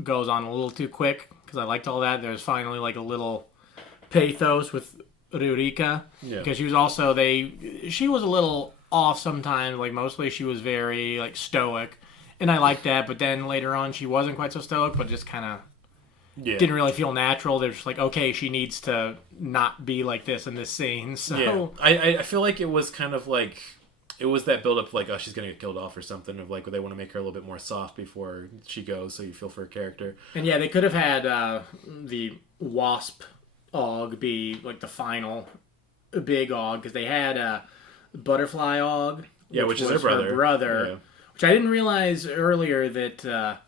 goes on a little too quick because I liked all that. There's finally like a little pathos with Rurika because she was also she was a little off sometimes. Like mostly she was very like stoic, And I liked that, but then later on she wasn't quite so stoic, but just kind of didn't really feel natural. They're just like, okay, she needs to not be like this in this scene. So I feel like it was kind of like, it was that build up like, oh, she's gonna get killed off or something, of like they want to make her a little bit more soft before she goes, so you feel for her character. And yeah, they could have had the Wasp Og be like the final big Og, because they had Butterfly Og, which is was her brother. Yeah. Which I didn't realize earlier that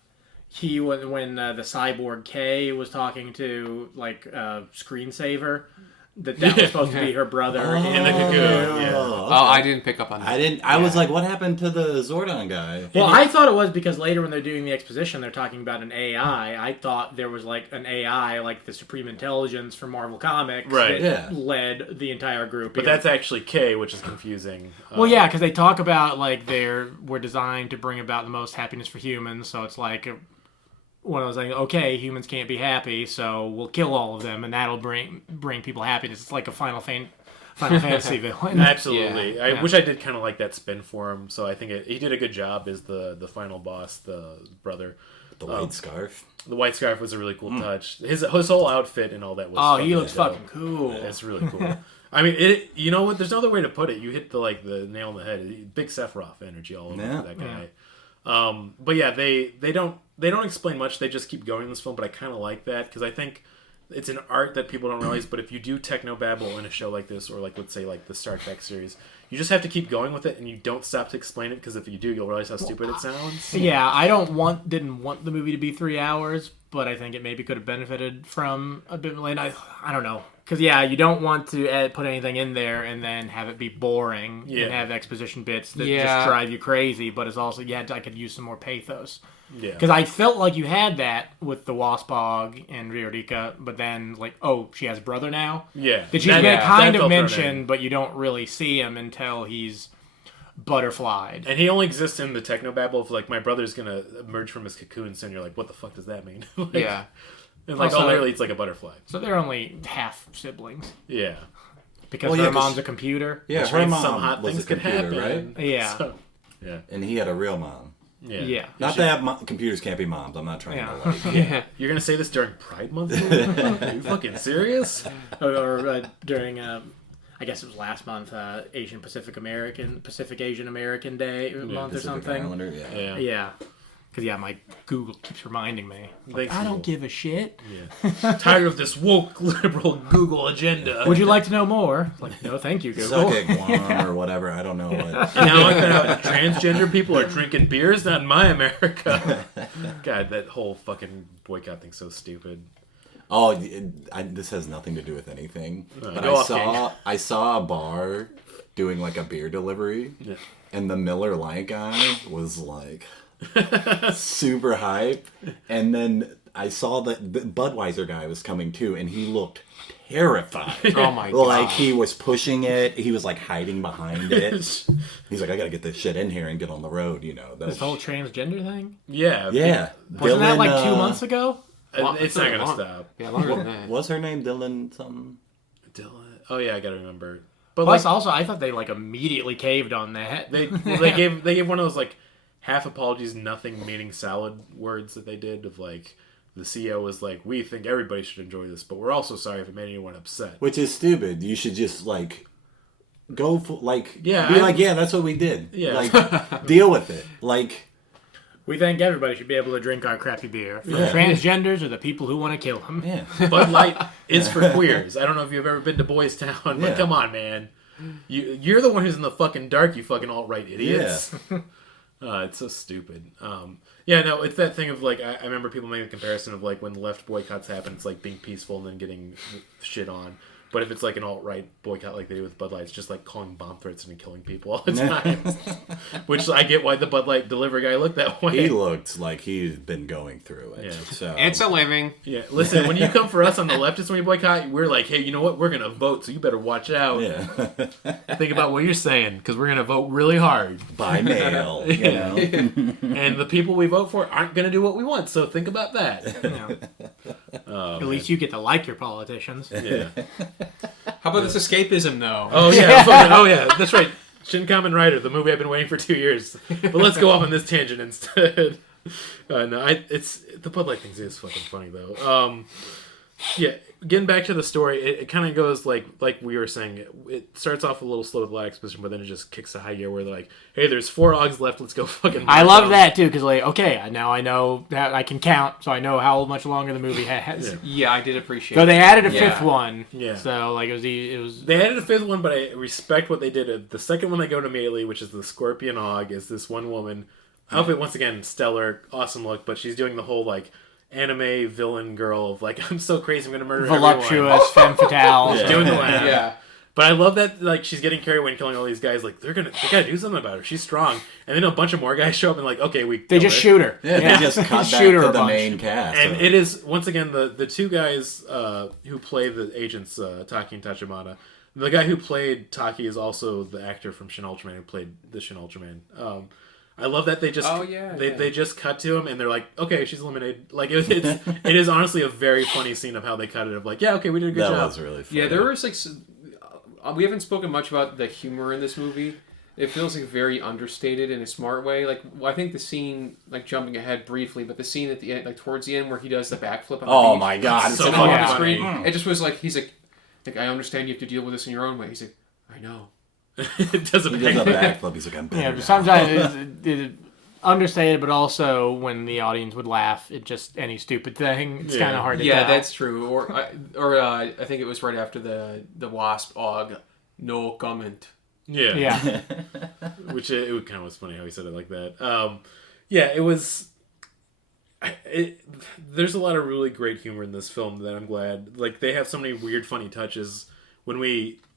he, when the cyborg K was talking to like Screensaver, that was supposed to be her brother in the cocoon. Yeah. Oh, I didn't pick up on that. I was like, what happened to the Zordon guy? Well, I thought it was because later when they're doing the exposition, they're talking about an AI. I thought there was like an AI, like the Supreme Intelligence from Marvel Comics, that led the entire group. But that's actually K, which is confusing. Well, yeah, because they talk about like we're designed to bring about the most happiness for humans, so it's like one of those things, okay, humans can't be happy, so we'll kill all of them, and that'll bring people happiness. It's like a Final Fantasy villain. Absolutely. Yeah. I wish I did kind of like that spin for him, so I think he did a good job as the final boss, the brother. The white scarf. The white scarf was a really cool touch. His whole outfit and all that was he looks fucking cool. It's really cool. I mean, you know what? There's no other way to put it. You hit the nail on the head. Big Sephiroth energy all over that guy. But yeah, they don't explain much. They just keep going in this film, but I kind of like that because I think it's an art that people don't realize. But if you do technobabble in a show like this, or like let's say like the Star Trek series, you just have to keep going with it, and you don't stop to explain it because if you do, you'll realize how stupid it sounds. Yeah, I didn't want the movie to be 3 hours, but I think it maybe could have benefited from a bit more. I don't know. Because, you don't want to put anything in there and then have it be boring and have exposition bits that just drive you crazy. But it's also, I could use some more pathos. Yeah. Because I felt like you had that with the Waspog and Riorika, but then, like, oh, she has a brother now? Yeah. That she's been kind of mentioned, but you don't really see him until he's butterflied. And he only exists in the technobabble of, like, my brother's going to emerge from his cocoon soon. You're like, what the fuck does that mean? Yeah. And like, literally, it's like a butterfly. So they're only half siblings. Yeah. Because her mom's a computer. Yeah, which her means mom some hot was things a could computer, happen. right? Yeah. So, yeah. And he had a real mom. Yeah. Not that computers can't be moms. I'm not trying to like. You're going to say this during Pride Month? Are you fucking serious? Or during, I guess it was last month, Pacific Asian American Day month or something. Calendar, Yeah. Because, my Google keeps reminding me. Like, I don't give a shit. Yeah. Tired of this woke liberal Google agenda. Would you like to know more? Like, no, thank you, Google. Suck it, Guam, or whatever. I don't know what. Now I found out transgender people are drinking beers, not in my America. God, that whole fucking boycott thing's so stupid. Oh, this has nothing to do with anything. But I saw a bar doing like a beer delivery, and the Miller Lite guy was like super hype, and then I saw that the Budweiser guy was coming too, and he looked terrified. Oh my god! Like he was pushing it, he was like hiding behind it. He's like, I gotta get this shit in here and get on the road. This whole transgender thing. Yeah. Wasn't that like 2 months ago? It's not gonna stop. Yeah, longer than that. Was her name Dylan something? Dylan. Oh yeah, I gotta remember. But plus, also, I thought they like immediately caved on that. They gave one of those like half apologies, nothing meaning salad words that they did of like the CEO was like, we think everybody should enjoy this, but we're also sorry if it made anyone upset. Which is stupid. You should just like go for like be like that's what we did. Yeah, like deal with it. Like we think everybody should be able to drink our crappy beer. Transgenders are the people who want to kill them. Yeah. Bud Light is for queers. I don't know if you've ever been to Boyce Town, but come on, man. You're the one who's in the fucking dark, you fucking alt-right idiots. Yeah. It's so stupid. It's that thing of like, I remember people making a comparison of like when left boycotts happen, it's like being peaceful and then getting shit on. But if it's like an alt-right boycott like they do with Bud Light, it's just like calling bomb threats and killing people all the time. Which I get why the Bud Light delivery guy looked that way. He looked like he'd been going through it. Yeah. So. It's a living. Yeah, listen, when you come for us on the leftist when you boycott, we're like, hey, you know what? We're going to vote, so you better watch out. Yeah. Think about what you're saying, because we're going to vote really hard. By mail, you know. And the people we vote for aren't going to do what we want, so think about that. At least you get to like your politicians. Yeah. How about this escapism, though? Oh, yeah. That's right. Shin Kamen Rider, the movie I've been waiting for 2 years. But let's go off on this tangent instead. No, it's the Bud Light thing is fucking funny though. Yeah, getting back to the story, it kind of goes like we were saying. It starts off a little slow with a lot of exposition, but then it just kicks a high gear where they're like, "Hey, there's 4 Ogs left. Let's go fucking." I love that too because like, okay, now I know that I can count, so I know how much longer the movie has. Yeah, I did appreciate. So they added a Yeah. 5th one. Yeah. So like it was. They added a 5th one, but I respect what they did. The second one they go to immediately, which is the Scorpion Og, is this one woman. Outfit once again stellar, awesome look, but she's doing the whole like anime villain girl of like I'm so crazy I'm gonna murder everyone. Voluptuous, femme fatale. She's doing the laugh. Yeah. But I love that like she's getting carried away and killing all these guys. Like they gotta do something about her. She's strong. And then a bunch of more guys show up and like, okay, we They just shoot her. Yeah, they just cut back Shoot her to a the bunch. main cast. And it is once again the 2 guys who play the agents Taki and Tachibana. The guy who played Taki is also the actor from Shin Ultraman who played the Shin Ultraman. I love that they just they just cut to him and they're like, okay, she's eliminated. Like it is honestly a very funny scene of how they cut it. Of like, yeah, okay, we did a good job. That was really funny. Yeah, there was like we haven't spoken much about the humor in this movie. It feels like very understated in a smart way. Like I think the scene, like jumping ahead briefly, but the scene at the end, like towards the end, where he does the backflip. On the beach, my god, so it's funny. on the screen. It just was like he's like I understand you have to deal with this in your own way. He's like, I know. It doesn't He make does a backflip. He's like, I'm better Yeah, now. but sometimes it's understated, but also when the audience would laugh at just any stupid thing, it's kind of hard to Yeah, tell. that's true. Or I think it was right after the Wasp Og. No comment. Yeah. Yeah. Which it kind of was funny how he said it like that. Yeah, it was. There's a lot of really great humor in this film that I'm glad. Like they have so many weird, funny touches. When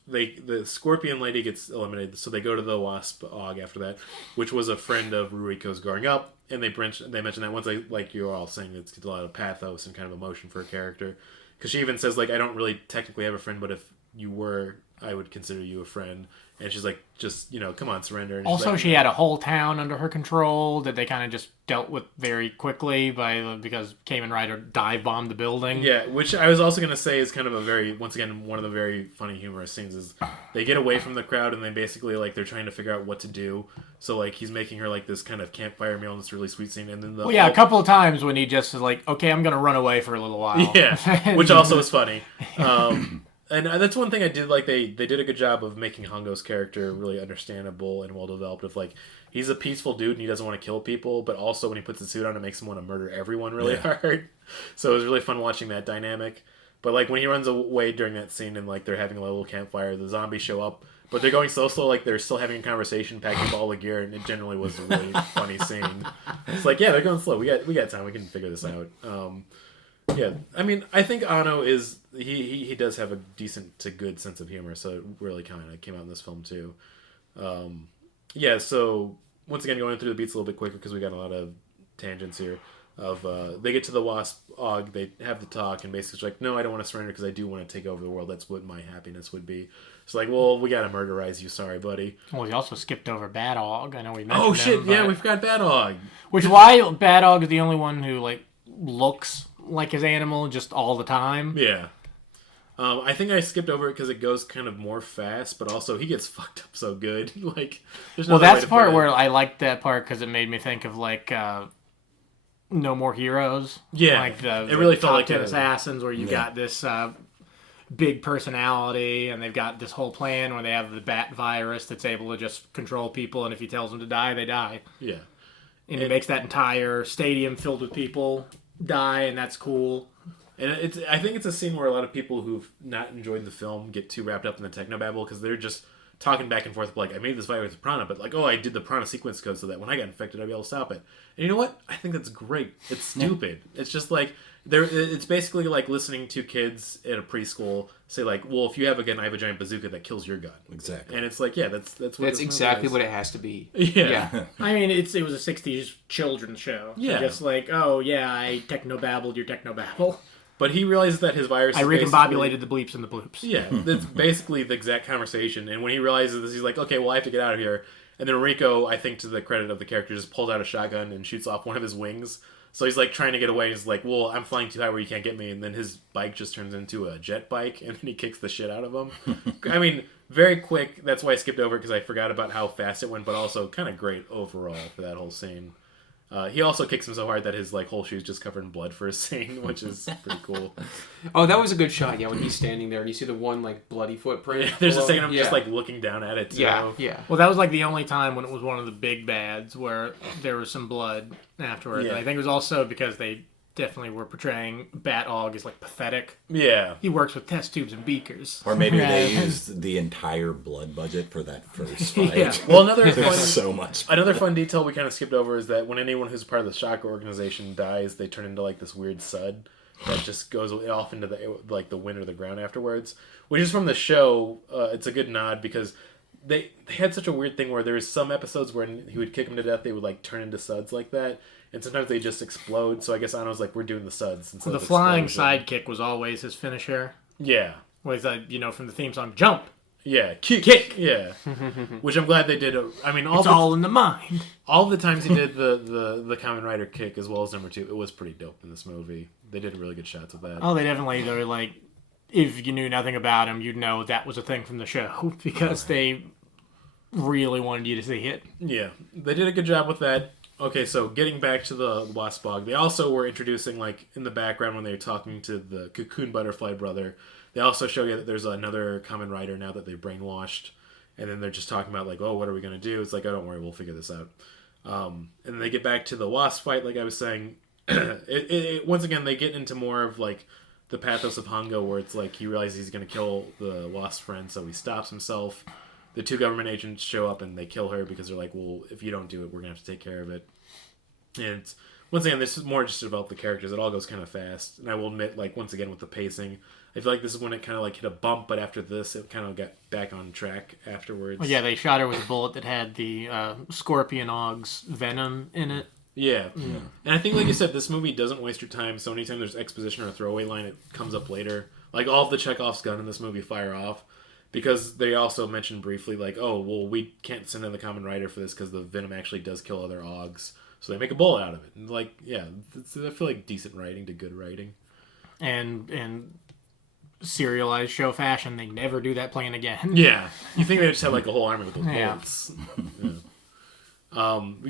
the Scorpion lady gets eliminated, so they go to the Wasp Og after that, which was a friend of Ruiko's growing up, and they mentioned that once. Like you were all saying, it's a lot of pathos and kind of emotion for a character, because she even says like, I don't really technically have a friend, but if you were, I would consider you a friend. And she's like, just, come on, surrender. And Also, like, she had a whole town under her control that they kind of just dealt with very quickly because Kamen Rider dive bombed the building. Yeah, which I was also going to say is kind of once again, one of the very funny, humorous scenes is they get away from the crowd and they basically, like, they're trying to figure out what to do. So, like, he's making her, like, this kind of campfire meal and this really sweet scene. And then a couple of times when he just is like, okay, I'm going to run away for a little while. Yeah, which also is funny. And that's one thing I did like. They did a good job of making Hongo's character really understandable and well developed. Of like, he's a peaceful dude and he doesn't want to kill people, but also when he puts the suit on, it makes him want to murder everyone really hard. So it was really fun watching that dynamic. But like when he runs away during that scene and like they're having a little campfire, the zombies show up, but they're going so slow, like they're still having a conversation, packing up all the gear, and it generally was a really funny scene. It's like, yeah, they're going slow. We got time. We can figure this out. Yeah, I mean, I think Anno is he does have a decent to good sense of humor, so it really kind of came out in this film too. Yeah, so once again, going through the beats a little bit quicker because we got a lot of tangents here. They get to the Wasp Og, they have the talk, and basically it's like, no, I don't want to surrender because I do want to take over the world. That's what my happiness would be. It's like, well, we gotta murderize you, sorry, buddy. Well, we also skipped over Bad Og. I know we mentioned Oh shit, him, yeah, we forgot Bad Og. Which is why Bad Og is the only one who like looks like his animal just all the time. Yeah. I think I skipped over it because it goes kind of more fast, but also he gets fucked up so good. Like, there's no that's the part where I liked that part because it made me think of like No More Heroes. Yeah, like it really felt like Ten Assassins, where you got this big personality, and they've got this whole plan where they have the bat virus that's able to just control people, and if he tells them to die, they die. Yeah, and it makes that entire stadium filled with people die, and that's cool. And I think it's a scene where a lot of people who've not enjoyed the film get too wrapped up in the technobabble because they're just talking back and forth like, I made this virus with Prana, but like, oh, I did the Prana sequence code so that when I got infected, I'd be able to stop it. And you know what? I think that's great. It's stupid. It's just like, it's basically like listening to kids at a preschool say like, well, if you have a gun, I have a giant bazooka that kills your gun. Exactly. And it's like, yeah, that's exactly what it has to be. Yeah. I mean, it was a 60s children's show. So yeah. Just like, oh, yeah, I technobabbled your technobabble. But he realizes that his virus I recombobulated the bleeps and the bloops. Yeah, that's basically the exact conversation. And when he realizes this, he's like, okay, well, I have to get out of here. And then Rico, I think to the credit of the character, just pulls out a shotgun and shoots off one of his wings. So he's like trying to get away. He's like, well, I'm flying too high where you can't get me. And then his bike just turns into a jet bike, and then he kicks the shit out of him. I mean, very quick. That's why I skipped over because I forgot about how fast it went, but also kind of great overall for that whole scene. He also kicks him so hard that his like whole shoe's just covered in blood for a scene, which is pretty cool. Oh, that was a good shot. Yeah, when he's standing there and you see the one like bloody footprint. Yeah, there's a second of him just like looking down at it too. Yeah. Well, that was like the only time when it was one of the big bads where there was some blood afterwards. Yeah. And I think it was also because they definitely were portraying Bat-Og as like pathetic. Yeah. He works with test tubes and beakers. Or maybe they used the entire blood budget for that first fight. Yeah. Well, another There's fun, so much. another fun detail we kind of skipped over is that when anyone who's part of the Shocker organization dies, they turn into like this weird sud that just goes off into the like the wind or the ground afterwards. Which is from the show. It's a good nod because they had such a weird thing where there was some episodes where he would kick him to death, they would like turn into suds like that. And sometimes they just explode. So I guess Anno's like, we're doing the suds. Well, the flying sidekick was always his finisher. Yeah. Was from the theme song, jump. Yeah. Kick. Yeah. Which I'm glad they did. I mean, all in the mind. All the times he did the Kamen Rider kick as well as number 2, it was pretty dope in this movie. They did really good shots of that. Oh, they were like, if you knew nothing about him, you'd know that was a thing from the show because they really wanted you to see it. Yeah. They did a good job with that. Okay, so getting back to the Wasp Bog, they also were introducing, like, in the background when they were talking to the Cocoon Butterfly brother, they also show you that there's another Kamen Rider now that they've brainwashed, and then they're just talking about, like, oh, what are we going to do? It's like, oh, don't worry, we'll figure this out. And then they get back to the Wasp fight, like I was saying. Once again, they get into more of, like, the pathos of Hongo, where it's like he realizes he's going to kill the Wasp friend, so he stops himself. The 2 government agents show up and they kill her because they're like, well, if you don't do it, we're going to have to take care of it. And once again, this is more just about the characters. It all goes kind of fast. And I will admit, like, once again, with the pacing, I feel like this is when it kind of, like, hit a bump. But after this, it kind of got back on track afterwards. Well, yeah, they shot her with a bullet that had the Scorpion Og's venom in it. Yeah. And I think, like you said, this movie doesn't waste your time. So anytime there's exposition or a throwaway line, it comes up later. Like, all of the Chekhov's gun in this movie fire off. Because they also mentioned briefly, like, oh, well, we can't send in the Kamen Rider for this because the venom actually does kill other Ogs. So they make a bullet out of it. And, like, yeah, I feel like decent writing to good writing. And in serialized show fashion, they never do that plan again. Yeah. You think they just have, like, a whole army with those Yeah. bullets. Yeah.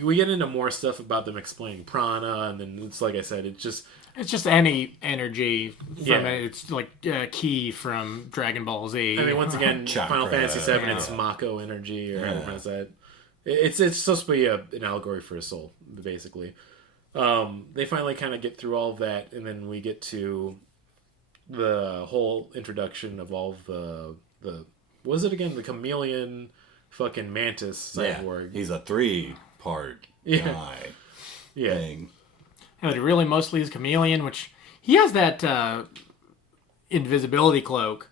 We get into more stuff about them explaining prana, and then it's like I said, it's just any energy from Yeah. it. It's like key from Dragon Ball Z. I mean, once again, Chakra. Final Fantasy VII, Yeah. it's Mako energy, or how to pronounce that. It's supposed to be an allegory for a soul, basically. They finally kind of get through all of that, and then we get to the whole introduction of all of the what was it again? The chameleon fucking mantis cyborg. Yeah, he's a 3-part guy Yeah. thing. But it really mostly is Chameleon, which he has that invisibility cloak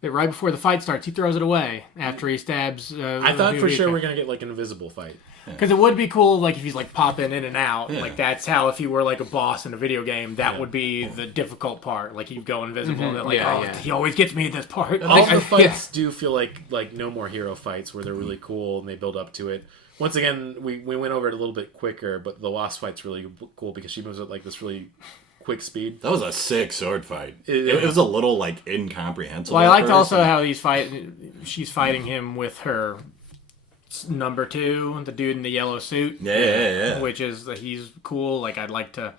that right before the fight starts, he throws it away after he stabs. I thought for sure we're gonna get like an invisible fight. Because it would be cool, like if he's like popping in and out, like that's how if he were like a boss in a video game, that would be the difficult part. Like he'd go invisible, and they're like, he always gets me at this part. All the fights do feel like No More Hero fights where they're really cool and they build up to it. Once again, we went over it a little bit quicker, but the Wasp fight's really cool because she moves at like this really quick speed. That was a sick sword fight. It It was a little like incomprehensible. Well, I at liked first. also how she's fighting him with her number 2, the dude in the yellow suit. Yeah. Which is he's cool. Like I'd like to,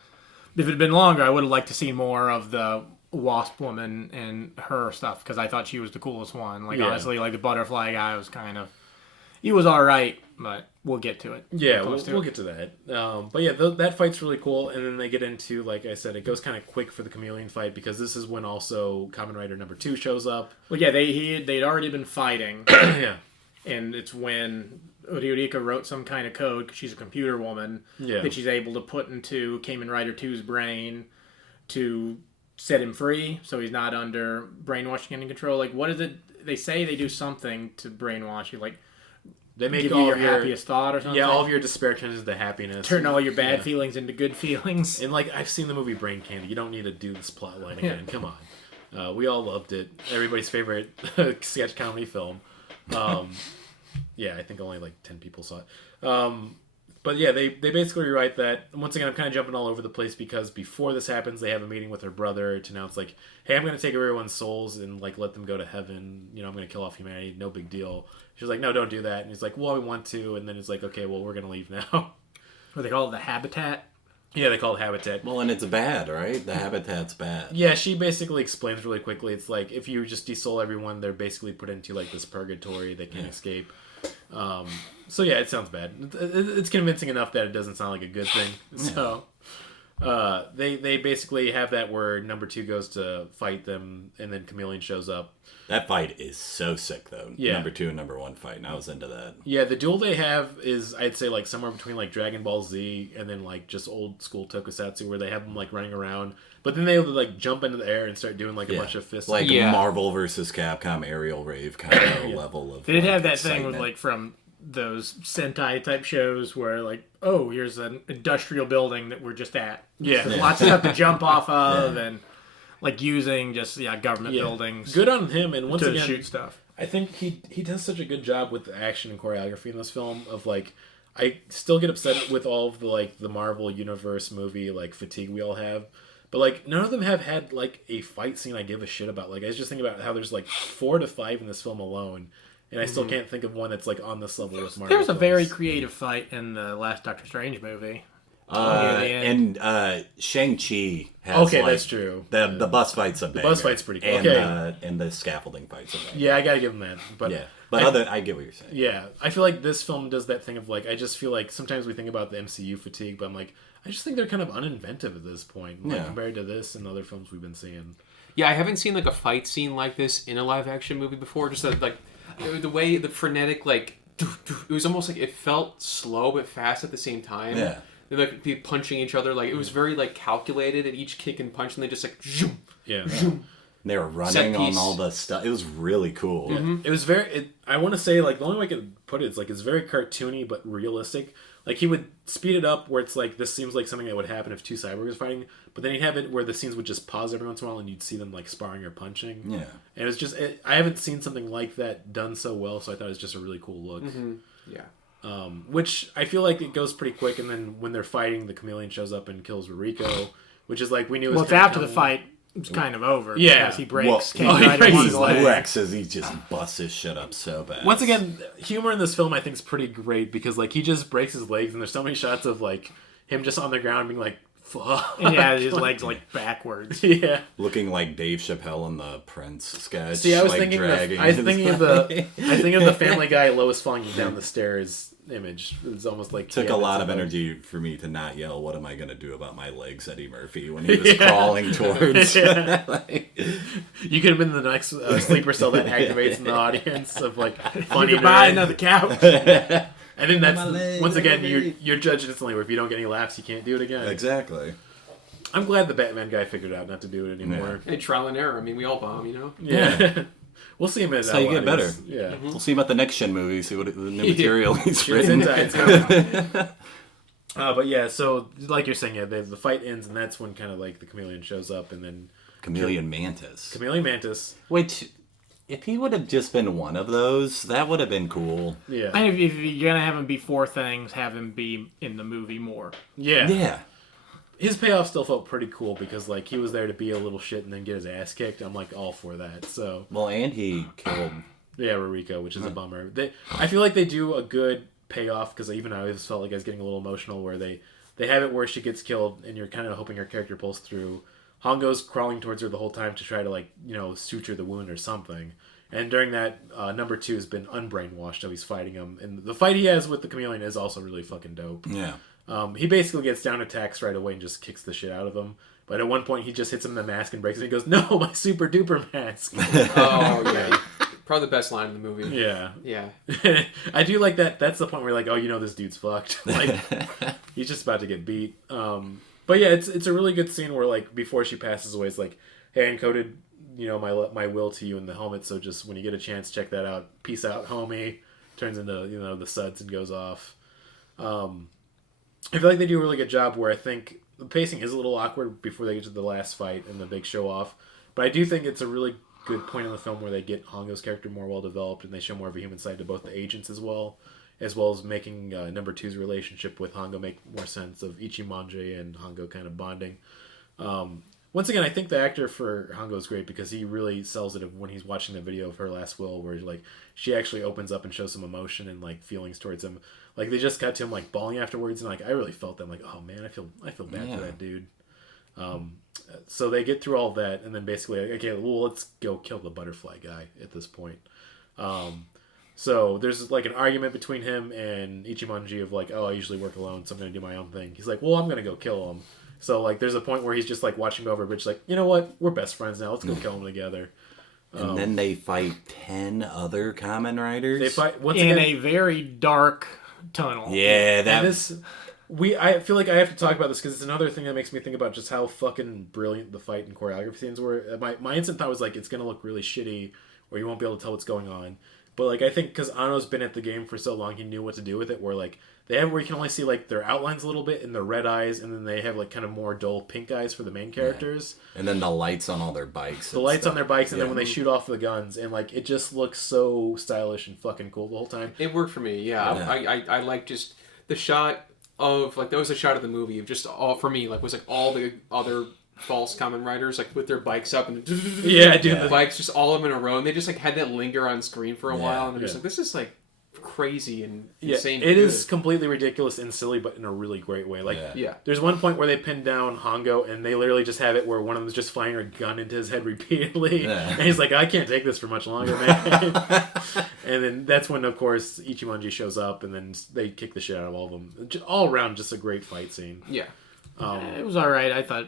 if it had been longer, I would have liked to see more of the Wasp woman and her stuff because I thought she was the coolest one. Like honestly, like the butterfly guy was he was all right, but we'll get to it. Yeah, we'll get to that. But yeah, that fight's really cool. And then they get into, like I said, it goes kind of quick for the chameleon fight because this is when also Kamen Rider number 2 shows up. Well, yeah, they'd already been fighting. Yeah. And it's when Ryurika wrote some kind of code, because she's a computer woman, that she's able to put into Kamen Rider 2's brain to set him free, so he's not under brainwashing and control. Like, what is it? They say they do something to brainwash you, like they make give all you your your happiest thought or something. Yeah, all of your despair turns into happiness. Turn all your bad feelings into good feelings. And like I've seen the movie Brain Candy. You don't need to do this plot line again. Come on. We all loved it. Everybody's favorite sketch comedy film. Yeah, I think only like 10 people saw it. But yeah, they basically write that. Once again, I'm kind of jumping all over the place because before this happens, they have a meeting with her brother to announce like, "Hey, I'm going to take everyone's souls and like let them go to heaven. You know, I'm going to kill off humanity. No big deal." She's like, "No, don't do that." And he's like, "Well, we want to." And then it's like, "Okay, well, we're going to leave now." What they call it, the habitat. Yeah, they call it habitat. Well, and it's bad, right? The habitat's bad. Yeah, she basically explains really quickly. It's like if you just desoul everyone, they're basically put into like this purgatory. They can't escape. So yeah, it sounds bad. It's convincing enough that it doesn't sound like a good thing. So they basically have that where number 2 goes to fight them, and then Chameleon shows up. That fight is so sick, though. Yeah. Number 2 and number 1 fight, and I was into that. Yeah, the duel they have is, I'd say, like somewhere between like Dragon Ball Z and then like just old school tokusatsu, where they have them like running around, but then they like jump into the air and start doing like a bunch of fists. Like Marvel versus Capcom aerial rave kind of level of. They did have that excitement. thing with like from those Sentai type shows where like, oh, here's an industrial building that we're just at. Yeah. There's lots of stuff to jump off of and like using just government buildings. Good on him, and once to again, shoot stuff. I think he does such a good job with the action and choreography in this film. Of like, I still get upset with all of the like the Marvel Universe movie like fatigue we all have, but like none of them have had like a fight scene I give a shit about. Like I was just thinking about how there's like 4 to 5 in this film alone, and I still can't think of one that's like on this level with Marvel. There was a films. very creative fight in the last Doctor Strange movie. And Shang-Chi has that's true. The bus fight's a banger. bus fight's pretty cool. And, Okay. And the scaffolding fight's a banger. Yeah, I gotta give him that. But Yeah. But I get what you're saying. yeah, I feel like this film does that thing of like, I just feel like sometimes we think about the MCU fatigue, but I'm like, I just think they're kind of uninventive at this point, like, compared to this and other films we've been seeing. Yeah, I haven't seen like a fight scene like this in a live action movie before. Just like the way the frenetic like it was almost like it felt slow but fast at the same time. Yeah. They like be punching each other like it was very like calculated at each kick and punch, and they just like zoom, Yeah. zoom. They were running on all the stuff. It was really cool. It was very. I want to say like the only way I could put it is like it's very cartoony but realistic. Like he would speed it up where it's like this seems like something that would happen if 2 cyborgs were fighting, but then he'd have it where the scenes would just pause every once in a while and you'd see them like sparring or punching. Yeah. And it was just I haven't seen something like that done so well, so I thought it was just a really cool look. Yeah. Which I feel like it goes pretty quick, and then when they're fighting, the Chameleon shows up and kills Ruriko, which is like we knew. Well, it's after the fight. It's kind of over. Yeah. Because he breaks. Well, he breaks his leg. Lex's, he just busts his shit up so bad. Once again, humor in this film I think is pretty great because like he just breaks his legs, and there's so many shots of like him just on the ground being like, "Fuck." And yeah, his legs like backwards. Yeah. Looking like Dave Chappelle in the Prince sketch. See, I was like, thinking dragging I was his thinking of the Family Guy Lois falling down the stairs image. It's almost like Took a lot of energy for me to not yell, "What am I going to do about my legs, Eddie Murphy," when he was crawling towards. You could have been the next sleeper cell that activates in the audience of like funny. You could buy another couch. And then that's once again you're judged instantly. Where if you don't get any laughs, you can't do it again. Exactly. I'm glad the Batman guy figured out not to do it anymore. Hey, trial and error. I mean, we all bomb, you know. Yeah. We'll see him as That's how you get better. Yeah. We'll see him at the next Shin movie. See what the new material he's It's written. But yeah, so like you're saying, yeah, the fight ends, and that's when kind of like the Chameleon shows up, and then Chameleon Mantis. Chameleon Mantis. Which, if he would have just been one of those, that would have been cool. Yeah. And if you're going to have him be 4 things, have him be in the movie more. Yeah. Yeah. His payoff still felt pretty cool because like he was there to be a little shit and then get his ass kicked. I'm like all for that. So Well, and he killed. yeah, Ruriko, which is a bummer. I feel like they do a good payoff because even I always felt like I was getting a little emotional where they have it where she gets killed and you're kind of hoping her character pulls through. Hongo's crawling towards her the whole time to try to like suture the wound or something. And during that, number 2 has been unbrainwashed, so he's fighting him. And the fight he has with the Chameleon is also really fucking dope. Yeah. He basically gets down attacks right away and just kicks the shit out of him. But at one point, he just hits him in the mask and breaks it. And he goes, "No, my super duper mask." Oh yeah, probably the best line in the movie. Yeah. Yeah. I do like that. That's the point where you're like, oh, this dude's fucked. Like, he's just about to get beat. But yeah, it's a really good scene where like before she passes away, it's like, "Hey, I encoded my will to you in the helmet. So just when you get a chance, check that out. Peace out, homie." Turns into the suds and goes off. I feel like they do a really good job where I think the pacing is a little awkward before they get to the last fight and the big show off. But I do think it's a really good point in the film where they get Hongo's character more well developed and they show more of a human side to both the agents as well. as well as making number two's relationship with Hongo make more sense of Ichimonji and Hongo kind of bonding. Once again, I think the actor for Hongo is great because he really sells it when he's watching the video of her last will, where like she actually opens up and shows some emotion and like feelings towards him. Like they just got to him like bawling afterwards, and like I really felt them. Like, oh man, I feel bad for that dude. So they get through all that, and then basically, okay, well, let's go kill the butterfly guy at this point. So there's like an argument between him and Ichimonji of like, oh, I usually work alone, so I'm gonna do my own thing. He's like, well, I'm gonna go kill him. So like, there's a point where he's just like watching over a bridge, like, you know what, we're best friends now. Let's go kill him together. And then they fight 10 other Kamen Riders. They fight once in again, a very dark tunnel. Yeah, that. and this. I feel like I have to talk about this because it's another thing that makes me think about just how fucking brilliant the fight and choreography scenes were. My instant thought was like, it's gonna look really shitty, or you won't be able to tell what's going on. But like, I think because Anno's been at the game for so long, he knew what to do with it. Where like they have where you can only see like their outlines a little bit and their red eyes, and then they have like kind of more dull pink eyes for the main characters. Yeah. And then the lights on all their bikes. The lights on their bikes, and then when they shoot off the guns, and like it just looks so stylish and fucking cool the whole time. It worked for me. Yeah. I like just the shot of like that was a shot of the movie of just all for me like was like all the other false Kamen Riders like with their bikes up and the bikes just all of them in a row, and they just like had that linger on screen for a while, and they're just like, this is like crazy and insane. It is completely ridiculous and silly, but in a really great way. Like, there's one point where they pin down Hongo, and they literally just have it where one of them is just firing a gun into his head repeatedly, and he's like, I can't take this for much longer, man. And then that's when, of course, Ichimonji shows up, and then they kick the shit out of all of them. All around, just a great fight scene. Yeah. It was alright. I thought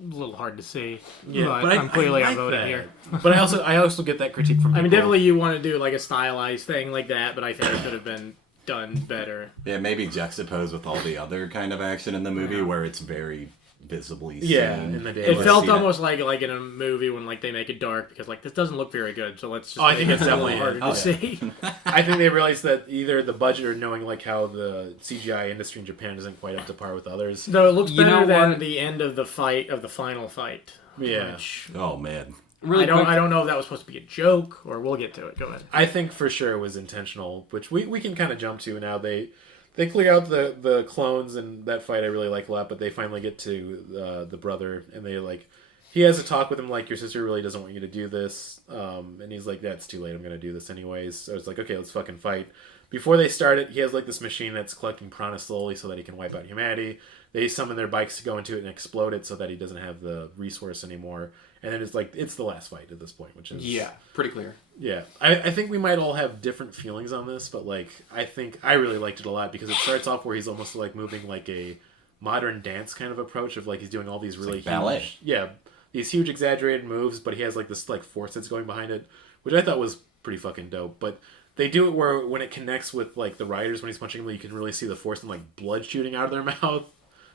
a little hard to see. Yeah, but I'm clearly I like outvoted that. here. But I also get that critique from people. I mean, definitely you want to do like a stylized thing like that, but I think it could have been done better. Yeah, maybe juxtaposed with all the other kind of action in the movie where it's very visibly seen. In the day. It felt almost like in a movie when like they make it dark because like this doesn't look very good, so let's just I think it's definitely harder to see. I think they realized that either the budget or knowing like how the CGI industry in Japan isn't quite up to par with others. Though it looks better than the end of the final fight. Yeah. Which, oh man. Really I don't know if that was supposed to be a joke or we'll get to it. Go ahead. I think for sure it was intentional, which we can kind of jump to now. They clear out the clones, and that fight I really like a lot, but they finally get to the brother, and they like, he has a talk with him like, your sister really doesn't want you to do this, and he's like, that's too late, I'm going to do this anyways. So it's like, okay, let's fucking fight. Before they start it, he has like this machine that's collecting prana slowly so that he can wipe out humanity. They summon their bikes to go into it and explode it so that he doesn't have the resource anymore. And then it's like, it's the last fight at this point, which is... Yeah, pretty clear. Yeah. I think we might all have different feelings on this, but like, I think I really liked it a lot because it starts off where he's almost like moving like a modern dance kind of approach of like, he's doing all these really huge... ballet. Yeah. These huge exaggerated moves, but he has like this like force that's going behind it, which I thought was pretty fucking dope. But they do it where when it connects with like the riders when he's punching them, you can really see the force and like blood shooting out of their mouth.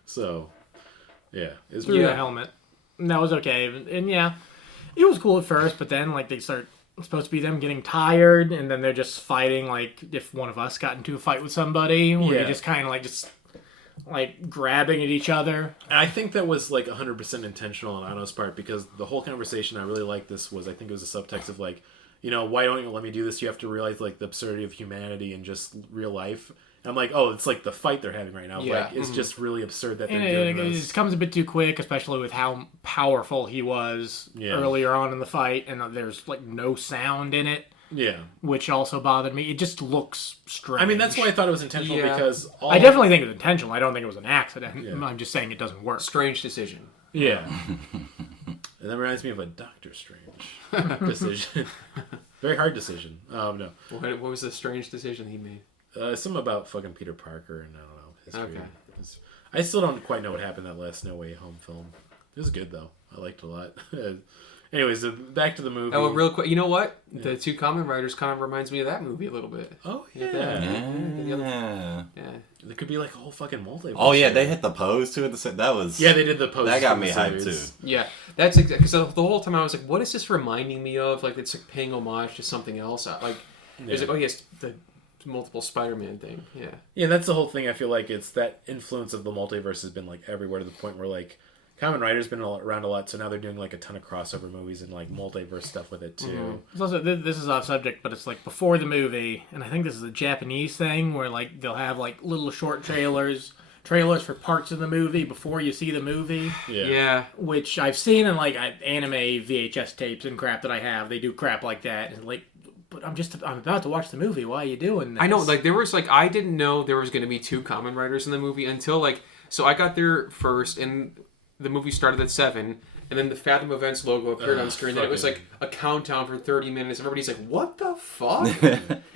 So, yeah. It's Through the helmet. And that was okay. And yeah, it was cool at first, but then like it's supposed to be them getting tired, and then they're just fighting like if one of us got into a fight with somebody, where you're just kind of like just like grabbing at each other. And I think that was like 100% intentional on Anno's part, because the whole conversation I really liked this was, I think it was a subtext of like, you know, why don't you let me do this? You have to realize like the absurdity of humanity and just real life. And I'm like, oh, it's like the fight they're having right now. Yeah. Like, it's just really absurd that they're And doing it this. just comes a bit too quick, especially with how powerful he was earlier on in the fight, and there's like no sound in it. Yeah. Which also bothered me. It just looks strange. I mean, that's why I thought it was intentional, because... I definitely think it was intentional. I don't think it was an accident. Yeah. I'm just saying it doesn't work. Strange decision. Yeah. And that reminds me of a Doctor Strange decision. Very hard decision. No. What was the strange decision he made? Something about fucking Peter Parker and I don't know, history. Okay. I still don't quite know what happened in that last No Way Home film. It was good though. I liked it a lot. Anyways, back to the movie. Oh, real quick. You know what? The two Kamen Riders kind of reminds me of that movie a little bit. Oh yeah. Yeah. There could be like a whole fucking multiverse. Oh yeah, they hit the pose too at the same. That was they did the pose. That got me hyped too. Yeah, that's exactly. Because the whole time I was like, "What is this reminding me of?" Like it's like paying homage to something else. Like it's like, oh yes, the multiple Spider-Man thing. Yeah. Yeah, that's the whole thing. I feel like it's that influence of the multiverse has been like everywhere, to the point where like Kamen Rider's been around a lot, so now they're doing like a ton of crossover movies and like multiverse stuff with it too. It's also, this is off subject, but it's like before the movie, and I think this is a Japanese thing where like they'll have like little short trailers for parts of the movie before you see the movie. Yeah. Which I've seen in like anime VHS tapes and crap that I have. They do crap like that, and like, but I'm about to watch the movie. Why are you doing this? I know, like there was like I didn't know there was going to be 2 Kamen Riders in the movie until like so I got there first and the movie started at 7. And then the Fathom Events logo appeared on screen. And it was like a countdown for 30 minutes. Everybody's like, what the fuck?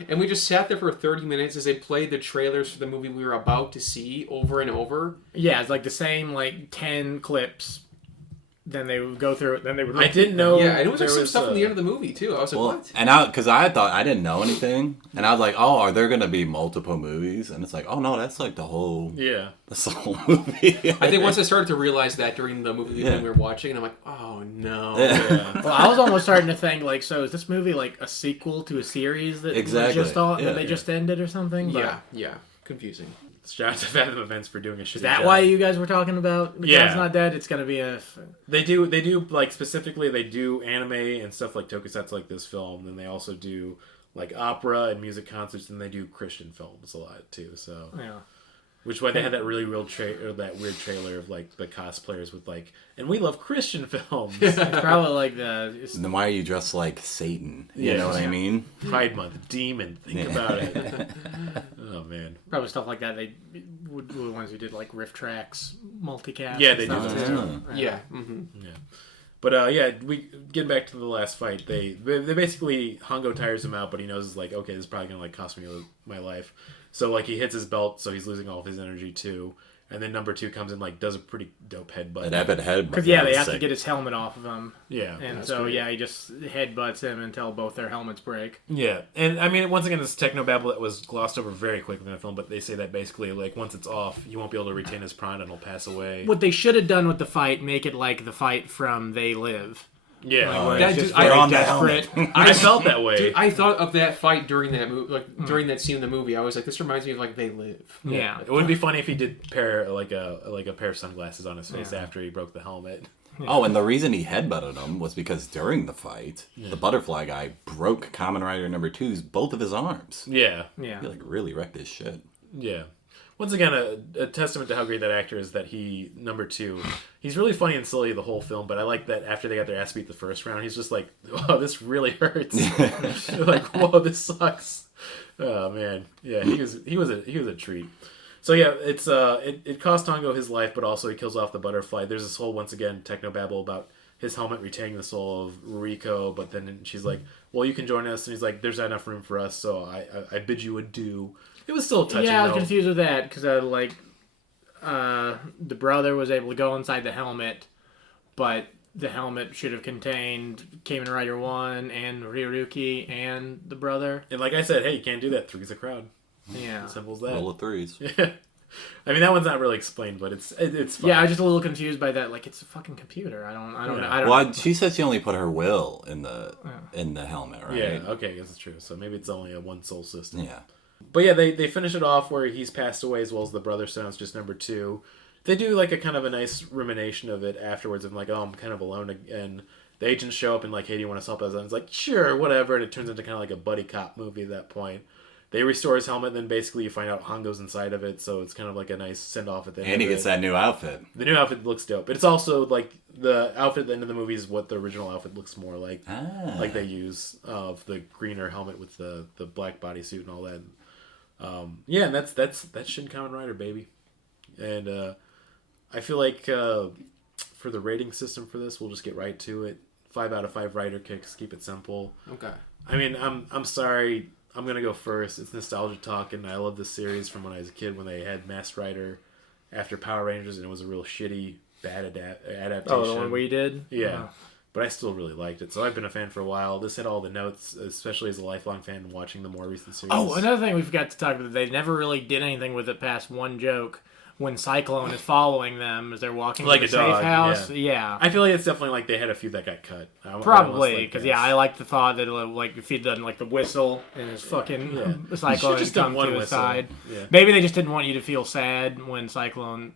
And we just sat there for 30 minutes as they played the trailers for the movie we were about to see over and over. Yeah, it's like the same like 10 clips. Then they would go through it. Then they would. I didn't know. Yeah, and it was like some stuff in the end of the movie too. I was like, what? And because I thought I didn't know anything, and I was like, oh, are there gonna be multiple movies? And it's like, oh no, that's like the whole. Yeah. That's the whole movie. I think once I started to realize that during the movie when we were watching, and I'm like, oh no. Yeah. Well, I was almost starting to think like, so is this movie like a sequel to a series that they just ended or something? But Yeah. Confusing. Shout out to Fathom Events for doing a shit. Is that why you guys were talking about The God's Not Dead? It's gonna be a. They do like specifically they do anime and stuff like tokusatsu like this film. Then they also do like opera and music concerts, and they do Christian films a lot too. So Yeah. Which why they had that really that weird trailer of like the cosplayers with like, and we love Christian films. It's probably like Then why are you dressed like Satan? You know what I mean? Pride Month, demon. Think about it. Oh man. probably stuff like that. They were the ones who did like riff tracks, multicast. Yeah, and they do stuff, those too. too. Yeah. Mm-hmm. Yeah. But we getting back to the last fight. They basically Hongo tires him out, but he knows like, okay, this is probably gonna like cost me my life. So like he hits his belt, so he's losing all of his energy too. And then number 2 comes in like does a pretty dope headbutt. An epic headbutt. Because they have to get his helmet off of him. Yeah. And so he just headbutts him until both their helmets break. Yeah, and I mean once again this technobabble that was glossed over very quickly in the film, but they say that basically like once it's off, you won't be able to retain his prana and he'll pass away. What they should have done with the fight, make it like the fight from They Live. Yeah, Where that it's just dude- very on the desperate. I felt that way. Dude, I thought of that fight during that movie, like during that scene in the movie. I was like, this reminds me of like They Live. Yeah. It wouldn't be funny if he did pair a pair of sunglasses on his face after he broke the helmet. Oh, and the reason he headbutted him was because during the fight, the butterfly guy broke Kamen Rider number 2's both of his arms. Yeah, Yeah. He like really wrecked his shit. yeah. Once again, a testament to how great that actor is that he, number 2, he's really funny and silly the whole film, but I like that after they got their ass beat the first round, he's just like, whoa, this really hurts. Like, whoa, this sucks. Oh, man. Yeah, he was a treat. So yeah, it cost Tongo his life, but also he kills off the butterfly. There's this whole, once again, technobabble about his helmet retaining the soul of Ruriko, but then she's like, well, you can join us, and he's like, there's not enough room for us, so I bid you adieu. It was still touching. Yeah, I was though. confused with that because the brother was able to go inside the helmet, but the helmet should have contained Kamen Rider 1 and Ryuruki and the brother. And like I said, hey, you can't do that. 3's a crowd. Yeah. Simple as that. Roll of 3s. Yeah. I mean, that one's not really explained, but it's fun. Yeah, I was just a little confused by that. Like, it's a fucking computer. I don't know. Well, she said she only put her will in the helmet, right? Yeah, okay, I guess it's true. So maybe it's only a one soul system. Yeah. But yeah, they finish it off where he's passed away as well as the brother, so now it's just number 2. They do like a kind of a nice rumination of it afterwards of like, oh, I'm kind of alone, and the agents show up and like, hey, do you want us to help us? And it's like, sure, whatever, and it turns into kind of like a buddy cop movie at that point. They restore his helmet, and then basically you find out Hongo's inside of it, so it's kind of like a nice send-off at the end And he of gets it. that new outfit. The new outfit looks dope. But it's also like the outfit at the end of the movie is what the original outfit looks more like. Like they use of the greener helmet with the black bodysuit and all that. Yeah, and that's Shin Kamen Rider, baby. And I feel like for the rating system for this, we'll just get right to it. 5 out of 5 rider kicks. Keep it simple. Okay. I mean, I'm sorry. I'm gonna go first. It's nostalgia talk, and I love this series from when I was a kid when they had Masked Rider after Power Rangers, and it was a real shitty, bad adaptation. Oh, the one we did? Yeah. Oh. But I still really liked it, so I've been a fan for a while. This had all the notes, especially as a lifelong fan watching the more recent series. Oh, another thing we forgot to talk about. They never really did anything with it past one joke. when Cyclone is following them as they're walking Like to a the safe dog, house. yeah. Yeah. I feel like it's definitely like they had a few that got cut. Probably, because I like the thought that like if he'd done like the whistle and his fucking Cyclone just had done come one to his whistle. side. Yeah. Maybe they just didn't want you to feel sad when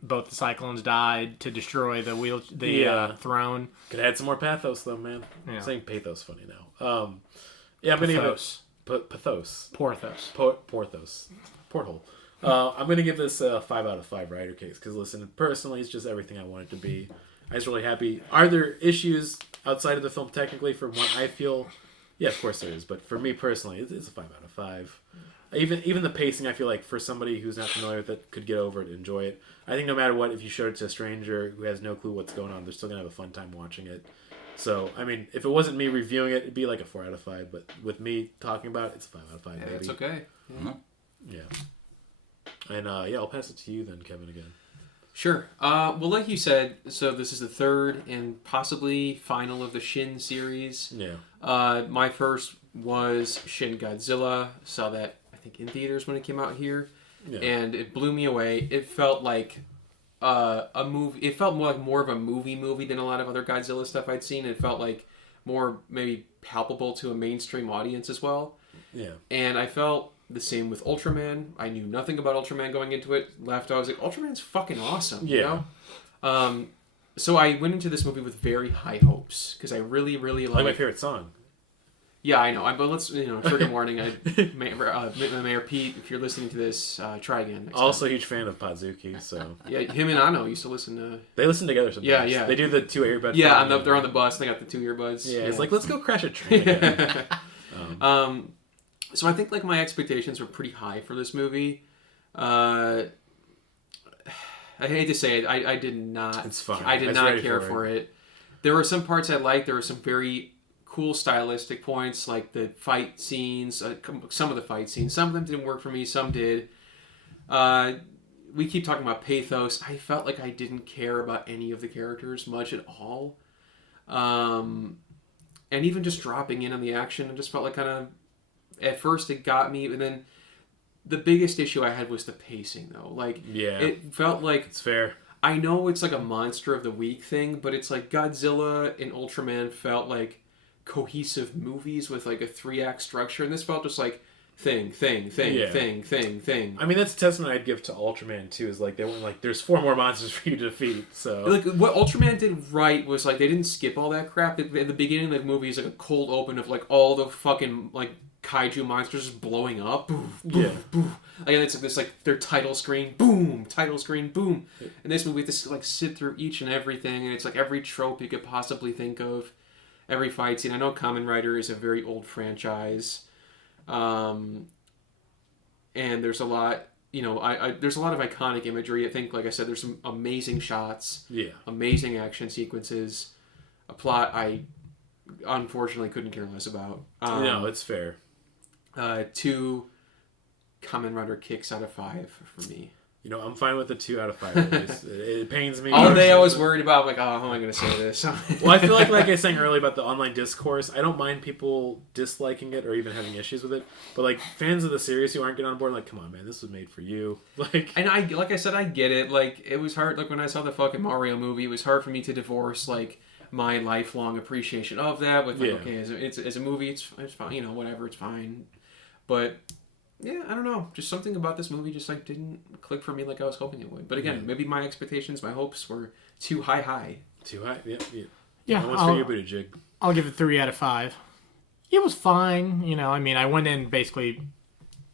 both the Cyclones died to destroy the throne. Could have had some more pathos though, man. Yeah. I'm saying pathos funny now. Yeah, I'm gonna give it pathos. Porthos. Porthos. Porthole. I'm going to give this a 5 out of 5 Rider case because, listen, personally, it's just everything I want it to be. I was really happy. Are there issues outside of the film technically from what I feel? Yeah, of course there is. But for me personally, it's a 5 out of 5. Even the pacing, I feel like for somebody who's not familiar with it could get over it and enjoy it. I think no matter what, if you showed it to a stranger who has no clue what's going on, they're still going to have a fun time watching it. So, I mean, if it wasn't me reviewing it, it'd be like a 4 out of 5. But with me talking about it, it's a 5 out of 5, Yeah, baby. it's okay. Yeah. And I'll pass it to you then, Kevin, again. Sure. Well, like you said, so this is the third and possibly final of the Shin series. Yeah. My first was Shin Godzilla. Saw that, I think, in theaters when it came out here. Yeah. And it blew me away. It felt like a movie. It felt more of a movie than a lot of other Godzilla stuff I'd seen. It felt like more maybe palpable to a mainstream audience as well. Yeah. And I felt the same with Ultraman. I knew nothing about Ultraman going into it. I was like, Ultraman's fucking awesome. Yeah. You know? So I went into this movie with very high hopes because I really, really Like my like. favorite song. Yeah, I know. But let's, trigger warning. Mayor Pete, if you're listening to this, try again. Next Also a time. huge fan of Podzooky, so. Yeah, him and Ano used to listen to. They listen together sometimes. Yeah, yeah. They do the 2 earbud. Yeah, they're on the bus. They got the 2 earbuds. Yeah, it's like, let's go crash a train again. So I think like my expectations were pretty high for this movie. I hate to say it, I did not. It's fine. I did I was not ready care for for it. There were some parts I liked. There were some very cool stylistic points, like the fight scenes. Some of the fight scenes. Some of them didn't work for me. Some did. We keep talking about pathos. I felt like I didn't care about any of the characters much at all. And even just dropping in on the action, I just felt like kind of. At first, it got me, and then the biggest issue I had was the pacing, though. Like, Yeah. it felt like It's fair. I know it's like a monster of the week thing, but it's like Godzilla and Ultraman felt like cohesive movies with like a 3-act structure, and this felt just like thing. I mean, that's a testament I'd give to Ultraman, too, is like, they weren't like, there's 4 more monsters for you to defeat, so. Like, what Ultraman did right was like, they didn't skip all that crap. At the beginning of the movie is like a cold open of like all the fucking like kaiju monsters just blowing up. Boof, boof, Yeah. boof. Again, it's this like their title screen, boom, title screen, boom. In this movie, this like sit through each and everything, and it's like every trope you could possibly think of, every fight scene. I know Kamen Rider is a very old franchise, and there's a lot. There's a lot of iconic imagery. I think, like I said, there's some amazing shots, amazing action sequences, a plot I unfortunately couldn't care less about. No, it's fair. 2 Kamen Rider kicks out of 5 for me. I'm fine with the 2 out of 5. It pains me. All day I was worried about, like, how am I going to say this? Well, I feel like I was saying earlier about the online discourse, I don't mind people disliking it or even having issues with it, but like fans of the series who aren't getting on board, like, come on, man, this was made for you. And like I said, I get it. Like, it was hard. Like when I saw the fucking Mario movie, it was hard for me to divorce like my lifelong appreciation of that with like, okay, as a movie, it's fine. Whatever, it's fine. But yeah, I don't know. Just something about this movie just like didn't click for me like I was hoping it would. But again, maybe my expectations, my hopes were too high. Too high? Yeah. Yeah, What's for you, Booty Jig? I'll give it 3 out of 5. It was fine. I mean, I went in basically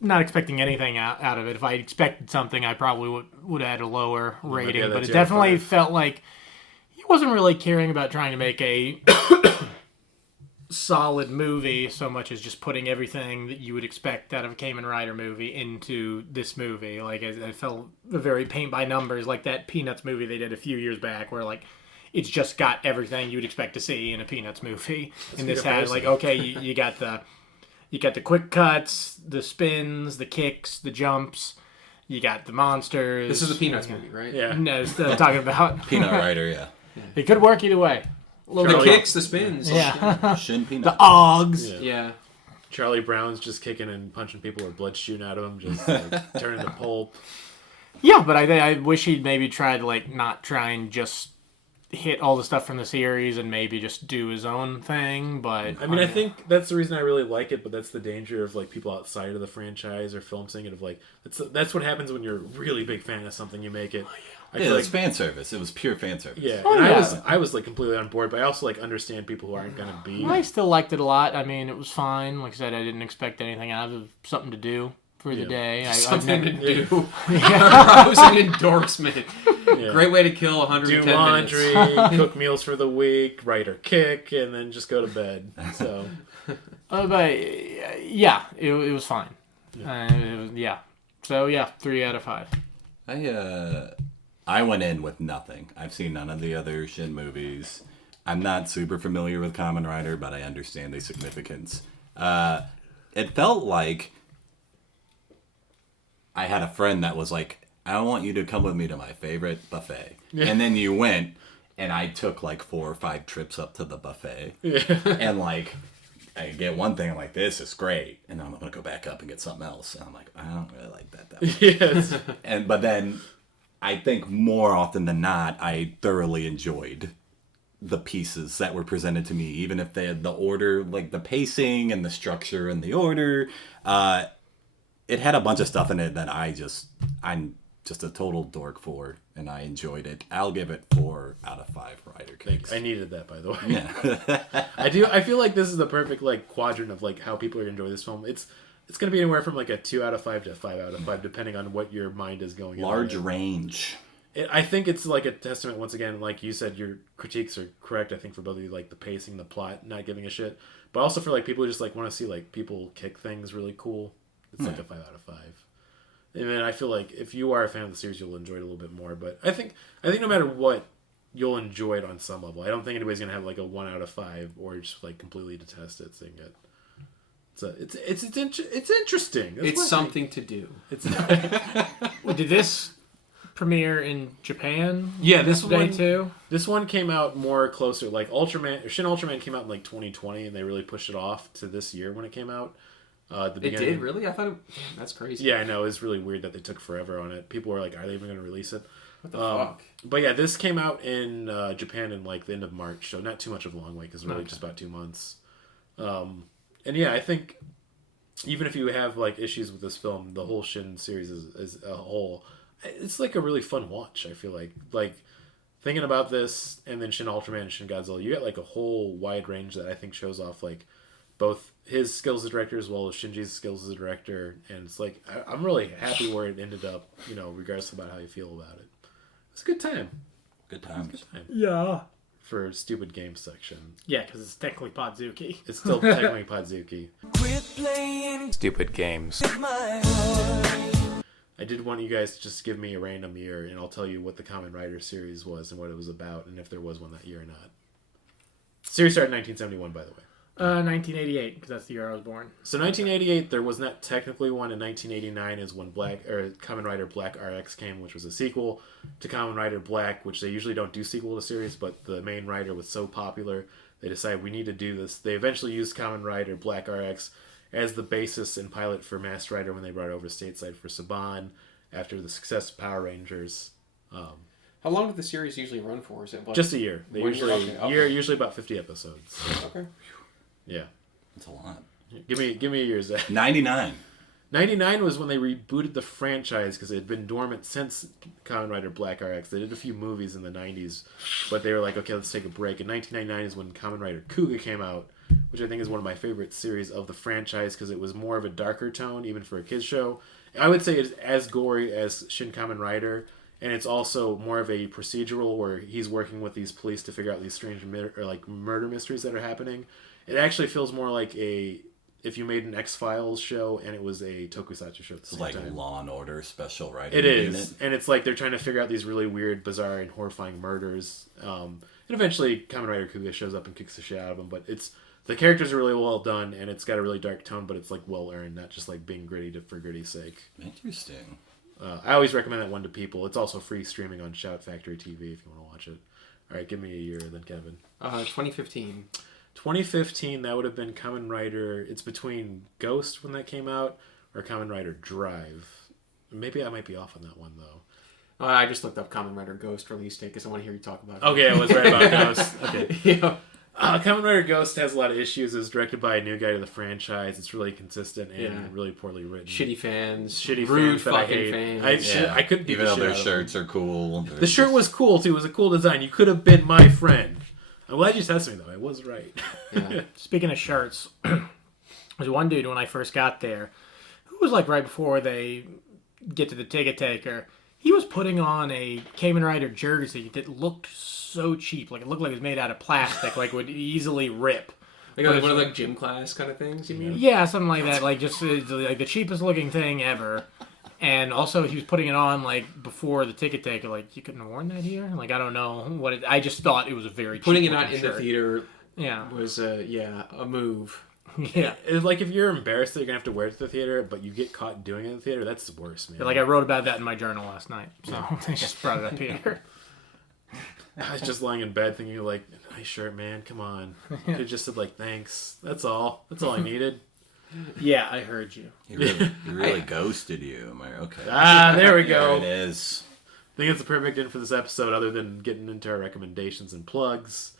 not expecting anything out of it. If I expected something, I probably would add a lower rating. But it definitely felt like he wasn't really caring about trying to make a solid movie so much as just putting everything that you would expect out of a Kamen Rider movie into this movie. Like, I felt very paint by numbers, like that Peanuts movie they did a few years back where, like, it's just got everything you'd expect to see in a Peanuts movie. And this had, like, okay, you got the quick cuts, the spins, the kicks, the jumps. You got the monsters. This is the Peanuts movie, right? Yeah. No, talking about Peanut Rider, yeah. It could work either way. The kicks, the spins. Yeah. Shin Peanut. The Ogs. Yeah. Charlie Brown's just kicking and punching people with blood shooting out of him, just like, turning to pulp. Yeah, but I wish he'd maybe tried like not try and just hit all the stuff from the series and maybe just do his own thing. But I mean, I think that's the reason I really like it, but that's the danger of like people outside of the franchise or film seeing it. Of like that's what happens when you're a really big fan of something. You make it. I feel it's fan service. It was pure fan service. Yeah, Oh, and yeah. I was like completely on board, but I also like understand people who aren't gonna be. I still liked it a lot. I mean, it was fine. Like I said, I didn't expect anything out of it. Something to do for the day. Something to do. Yeah. That was an endorsement. Yeah. Great way to kill 110 Do laundry, minutes. cook meals for the week, write or kick, and then just go to bed. So, But yeah, it was fine. Yeah. So yeah, 3 out of 5. I went in with nothing. I've seen none of the other Shin movies. I'm not super familiar with Kamen Rider, but I understand the significance. It felt like I had a friend that was like, I want you to come with me to my favorite buffet. Yeah. And then you went, and I took like 4 or 5 trips up to the buffet. Yeah. And like, I get one thing, I'm like, this is great. And I'm going to go back up and get something else. And I'm like, I don't really like that much. yes. But then I think more often than not, I thoroughly enjoyed the pieces that were presented to me, even if they had the order, like the pacing and the structure and the order. It had a bunch of stuff in it that I'm just a total dork for, and I enjoyed it. I'll give it 4 out of 5 Rider Cakes. I needed that, by the way. Yeah. I feel like this is the perfect like quadrant of like how people are gonna enjoy this film. It's going to be anywhere from like a 2 out of 5 to 5 out of 5, depending on what your mind is going. Large range. I think it's like a testament, once again, like you said, your critiques are correct, I think, for both of you, like the pacing, the plot, not giving a shit. But also for like people who just like want to see like people kick things really cool. It's like a 5 out of 5. And then I feel like if you are a fan of the series, you'll enjoy it a little bit more. But I think no matter what, you'll enjoy it on some level. I don't think anybody's going to have like a 1 out of 5 or just like completely detest it, seeing it. It's interesting. It's something to do. Did this premiere in Japan? Yeah, this day one too. This one came out more closer. Like Shin Ultraman came out in like 2020, and they really pushed it off to this year when it came out. At the beginning. It did, really? I thought that's crazy. Yeah, I know. It's really weird that they took forever on it. People were like, "Are they even going to release it?" What the fuck? But yeah, this came out in Japan in like the end of March, so not too much of a long wait because really just about 2 months. And yeah, I think even if you have like issues with this film, the whole Shin series as a whole, it's like a really fun watch. I feel like thinking about this and then Shin Ultraman and Shin Godzilla, you get like a whole wide range that I think shows off like both his skills as a director as well as Shinji's skills as a director, and it's like I'm really happy where it ended up. Regardless about how you feel about it, it's a good time. Good times. Good time. Yeah. For stupid games section. Yeah, because it's technically Podzooky. It's still technically Podzooky. Stupid games. I did want you guys to just give me a random year, and I'll tell you what the Kamen Rider series was and what it was about, and if there was one that year or not. Series started in 1971, by the way. 1988, because that's the year I was born. So 1988, there was not technically one. In 1989 is when Kamen Rider Black RX came, which was a sequel to Kamen Rider Black, which they usually don't do sequel to series, but the main rider was so popular, they decided we need to do this. They eventually used Kamen Rider Black RX as the basis and pilot for Masked Rider when they brought it over stateside for Saban after the success of Power Rangers. How long did the series usually run for? Is it like Just a year. They 1 usually year? Okay. year usually about 50 episodes. Okay. Yeah. That's a lot. Give me a year, Zach. 99. 99 was when they rebooted the franchise because it had been dormant since Kamen Rider Black RX. They did a few movies in the 90s, but they were like, okay, let's take a break. And 1999 is when Kamen Rider Kuga came out, which I think is one of my favorite series of the franchise because it was more of a darker tone, even for a kids show. I would say it's as gory as Shin Kamen Rider, and it's also more of a procedural where he's working with these police to figure out these strange murder mysteries that are happening. It actually feels more like if you made an X-Files show and it was a tokusatsu show at the same Like time. Law and Order Special Writing It is, Unit. and it's like they're trying to figure out these really weird, bizarre, and horrifying murders. And eventually, Kamen Rider Kuga shows up and kicks the shit out of them. But the characters are really well done, and it's got a really dark tone, but it's like well earned, not just like being gritty for gritty's sake. Interesting. I always recommend that one to people. It's also free streaming on Shout Factory TV if you want to watch it. All right, give me a year then, Kevin. 2015. 2015, that would have been Kamen Rider. It's between Ghost when that came out or Kamen Rider Drive. Maybe I might be off on that one though. I just looked up Kamen Rider Ghost release date because I want to hear you talk about it. Okay, I was right about Ghost. Okay. Yeah. Kamen Rider Ghost has a lot of issues. It was directed by a new guy to the franchise. It's really inconsistent and really poorly written. Shitty fans. fans Rude that I fucking hate. fans. I couldn't beat Even the though shit their out of shirts are cool. The shirt was cool, too. It was a cool design. You could have been my friend. I'm glad you tested me, though. I was right. Yeah. Speaking of shirts, there's one dude when I first got there who was like right before they get to the ticket taker. He was putting on a Kamen Rider jersey that looked so cheap. Like, it looked like it was made out of plastic, like would easily rip. Like one of the gym class kind of things, you mean? Yeah, something like that. Like, just like the cheapest looking thing ever. And also, he was putting it on, like, before the ticket taker. Like, you couldn't have worn that here? Like, I don't know what it... I just thought it was a very cheap Putting it on in shirt. the theater Yeah. was, a move. Yeah. It's like if you're embarrassed that you're going to have to wear it to the theater, but you get caught doing it in the theater, that's the worst, man. Like, I wrote about that in my journal last night. So, I just brought it up here. I was just lying in bed thinking, like, nice shirt, man, come on. Could have just said, like, thanks. That's all. That's all I needed. Yeah, I heard you. He really ghosted you. Am I okay? There we go. There it is. I think it's the perfect end for this episode, other than getting into our recommendations and plugs.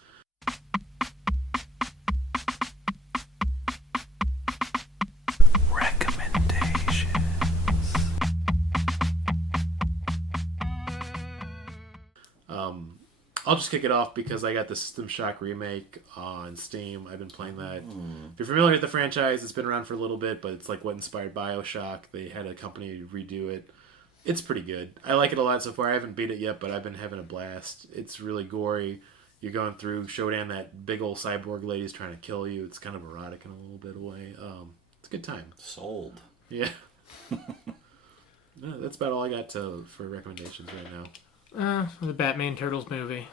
I'll just kick it off because I got the System Shock remake on Steam. I've been playing that. If you're familiar with the franchise, it's been around for a little bit, but it's like what inspired BioShock. They had a company redo it. It's pretty good. I like it a lot so far. I haven't beat it yet, but I've been having a blast. It's really gory. You're going through Shodan, that big old cyborg lady's trying to kill you. It's kind of erotic in a little bit of a way. It's a good time. Sold. Yeah. No, that's about all I got for recommendations right now. The Batman Turtles movie.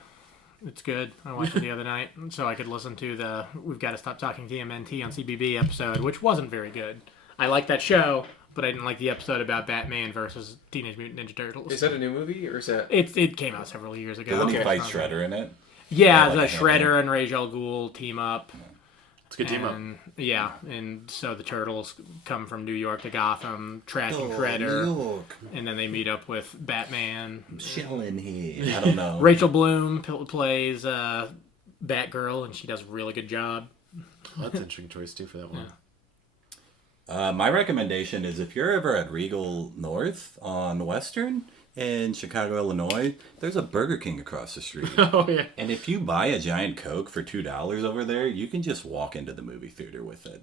It's good. I watched it the other night so I could listen to the We've Got to Stop Talking TMNT on CBB episode, which wasn't very good. I like that show, but I didn't like the episode about Batman versus Teenage Mutant Ninja Turtles. Is that a new movie, or is that... It came out several years ago. Doesn't he fight Shredder in it? Yeah, Yeah, the like Shredder and Ra's al Ghul team up. It's a good team up. And, yeah, and so the Turtles come from New York to Gotham, tracking Shredder, and then they meet up with Batman. I'm chilling here. I don't know. Rachel Bloom plays Batgirl, and she does a really good job. Well, that's an interesting choice, too, for that one. My recommendation is if you're ever at Regal North on Western in Chicago, Illinois, there's a Burger King across the street. Oh, yeah. And if you buy a giant Coke for $2 over there, you can just walk into the movie theater with it.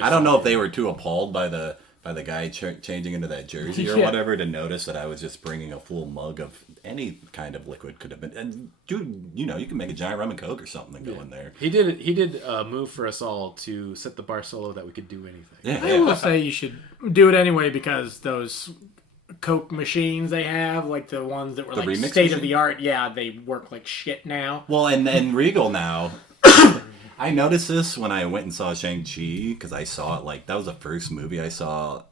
I don't know if they were too appalled by the guy changing into that jersey or whatever to notice that I was just bringing a full mug of any kind of liquid could have been. And dude, you can make a giant rum and Coke or something and go in there. He did a move for us all to set the bar so low that we could do anything. Yeah. I will say you should do it anyway because those Coke machines they have, like the ones that were like state of the art, yeah, they work like shit now. Well, and Regal now, I noticed this when I went and saw Shang-Chi because I saw it that was the first movie I saw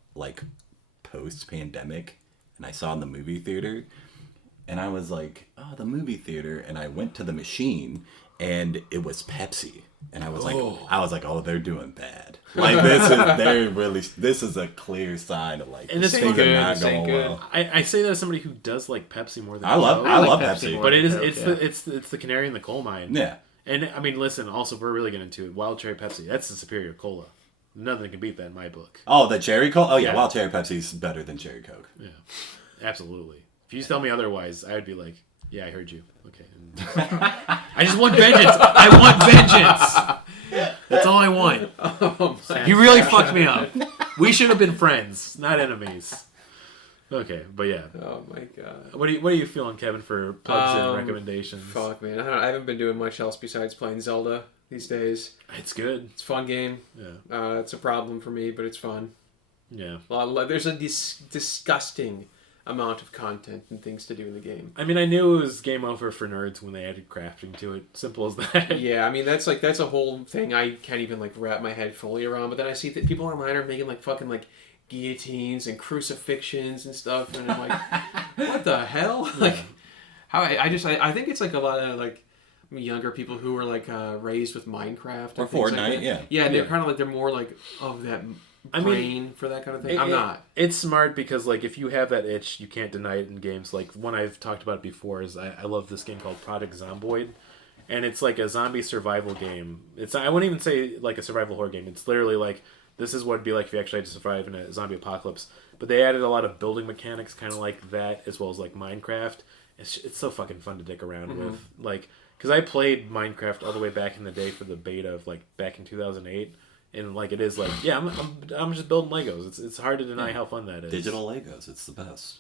post-pandemic, and I saw it in the movie theater, and I was like, oh, the movie theater, and I went to the machine, and it was Pepsi. And I was like, oh, they're doing bad. Like this is a clear sign of and this things are not going well. I say that as somebody who does like Pepsi more than I love Pepsi, but it's the canary in the coal mine. Yeah. And I mean, listen. Also, we're really getting into it. Wild cherry Pepsi. That's the superior cola. Nothing can beat that in my book. Oh, the cherry Coke. Oh yeah, Wild cherry Pepsi's better than cherry Coke. Yeah, absolutely. If you tell me otherwise, I would be like, yeah, I heard you. Okay. I just want vengeance. I want vengeance. That's all I want. You really fucked me up. We should have been friends, not enemies. Okay, but yeah. Oh my god. What are you feeling, Kevin, for plugs and recommendations? Fuck, man. I haven't been doing much else besides playing Zelda these days. It's good. It's a fun game. Yeah. It's a problem for me, but it's fun. Yeah. There's a disgusting amount of content and things to do in the game. I mean, I knew it was game over for nerds when they added crafting to it. Simple as that. Yeah, I mean, that's a whole thing I can't even wrap my head fully around. But then I see that people online are making fucking guillotines and crucifixions and stuff, and I'm like, what the hell? Yeah. I think it's a lot of younger people who were raised with Minecraft or Fortnite, they're kind of they're more of that brain for that kind of thing. I'm not. It's smart because, like, if you have that itch, you can't deny it in games. Like, one I've talked about before is I love this game called Project Zomboid. And it's like a zombie survival game. I wouldn't even say like a survival horror game. It's literally like, this is what it'd be like if you actually had to survive in a zombie apocalypse. But they added a lot of building mechanics kind of like that, as well as like Minecraft. It's so fucking fun to dick around with. Like, because I played Minecraft all the way back in the day for the beta of like back in 2008. And like, it is like, yeah, I'm just building Legos. It's hard to deny how fun that is. Digital Legos, it's the best.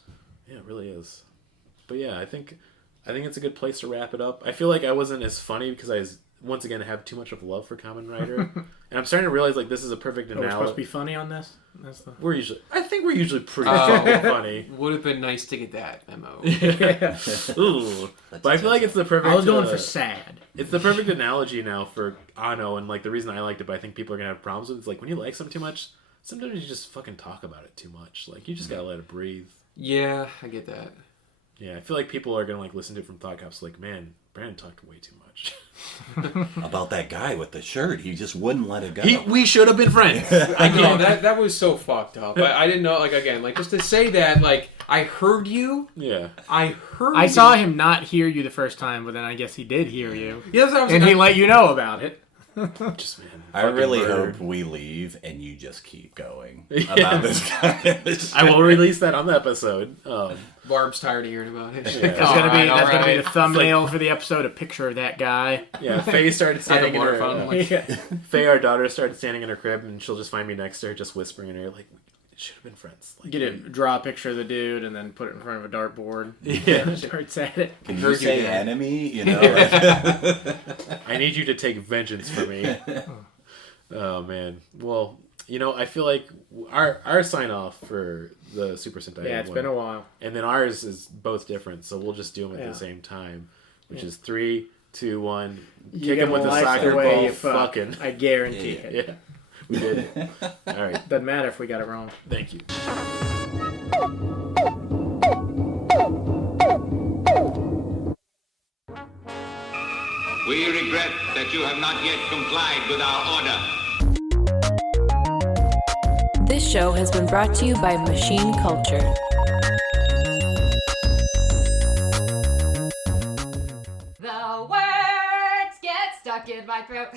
Yeah, it really is. But yeah, I think it's a good place to wrap it up. I feel like I wasn't as funny because once again, have too much of love for Kamen Rider. And I'm starting to realize, like, this is a perfect analogy. We're supposed to be funny on this? I think we're usually pretty funny. Would have been nice to get that memo. Yeah. Ooh. But I feel like it's the perfect... I was going for sad. It's the perfect analogy now for Anno, and, like, the reason I liked it, but I think people are going to have problems with it, is, like, when you like something too much, sometimes you just fucking talk about it too much. Like, you just gotta let it breathe. Yeah, I get that. Yeah, I feel like people are going to, like, listen to it from Thought Cops, like, man, Brandon talked way too much. About that guy with the shirt. He just wouldn't let it go. We should have been friends. I know, that was so fucked up. I didn't know, like, again, like, just to say that, like, I heard you. Yeah. I saw him not hear you the first time, but then I guess he did hear you. Yeah, that's what I was and he let you know about it. Just, man. I really hope we leave and you just keep going about this guy. I will release that on the episode. Barb's tired of hearing about it. Yeah. That's gonna be the thumbnail for the episode. A picture of that guy. Yeah, Faye started standing in her phone. Faye, our daughter, started standing in her crib, and she'll just find me next to her, just whispering in her, like, "We should have been friends." Like, Draw a picture of the dude, and then put it in front of a dartboard. Yeah, Starts at it. Can you say enemy? You know, I need you to take vengeance for me. Oh man. Well, you know, I feel like our sign off for the Super Sentai. Yeah, it's been a while. And then ours is both different, so we'll just do them at the same time, which is 3, 2, 1. Kick him with a soccer ball. Fucking. I guarantee it. Yeah, we did it. All right. Doesn't matter if we got it wrong. Thank you. We regret that you have not yet complied with our order. This show has been brought to you by Machine Culture. The words get stuck in my throat.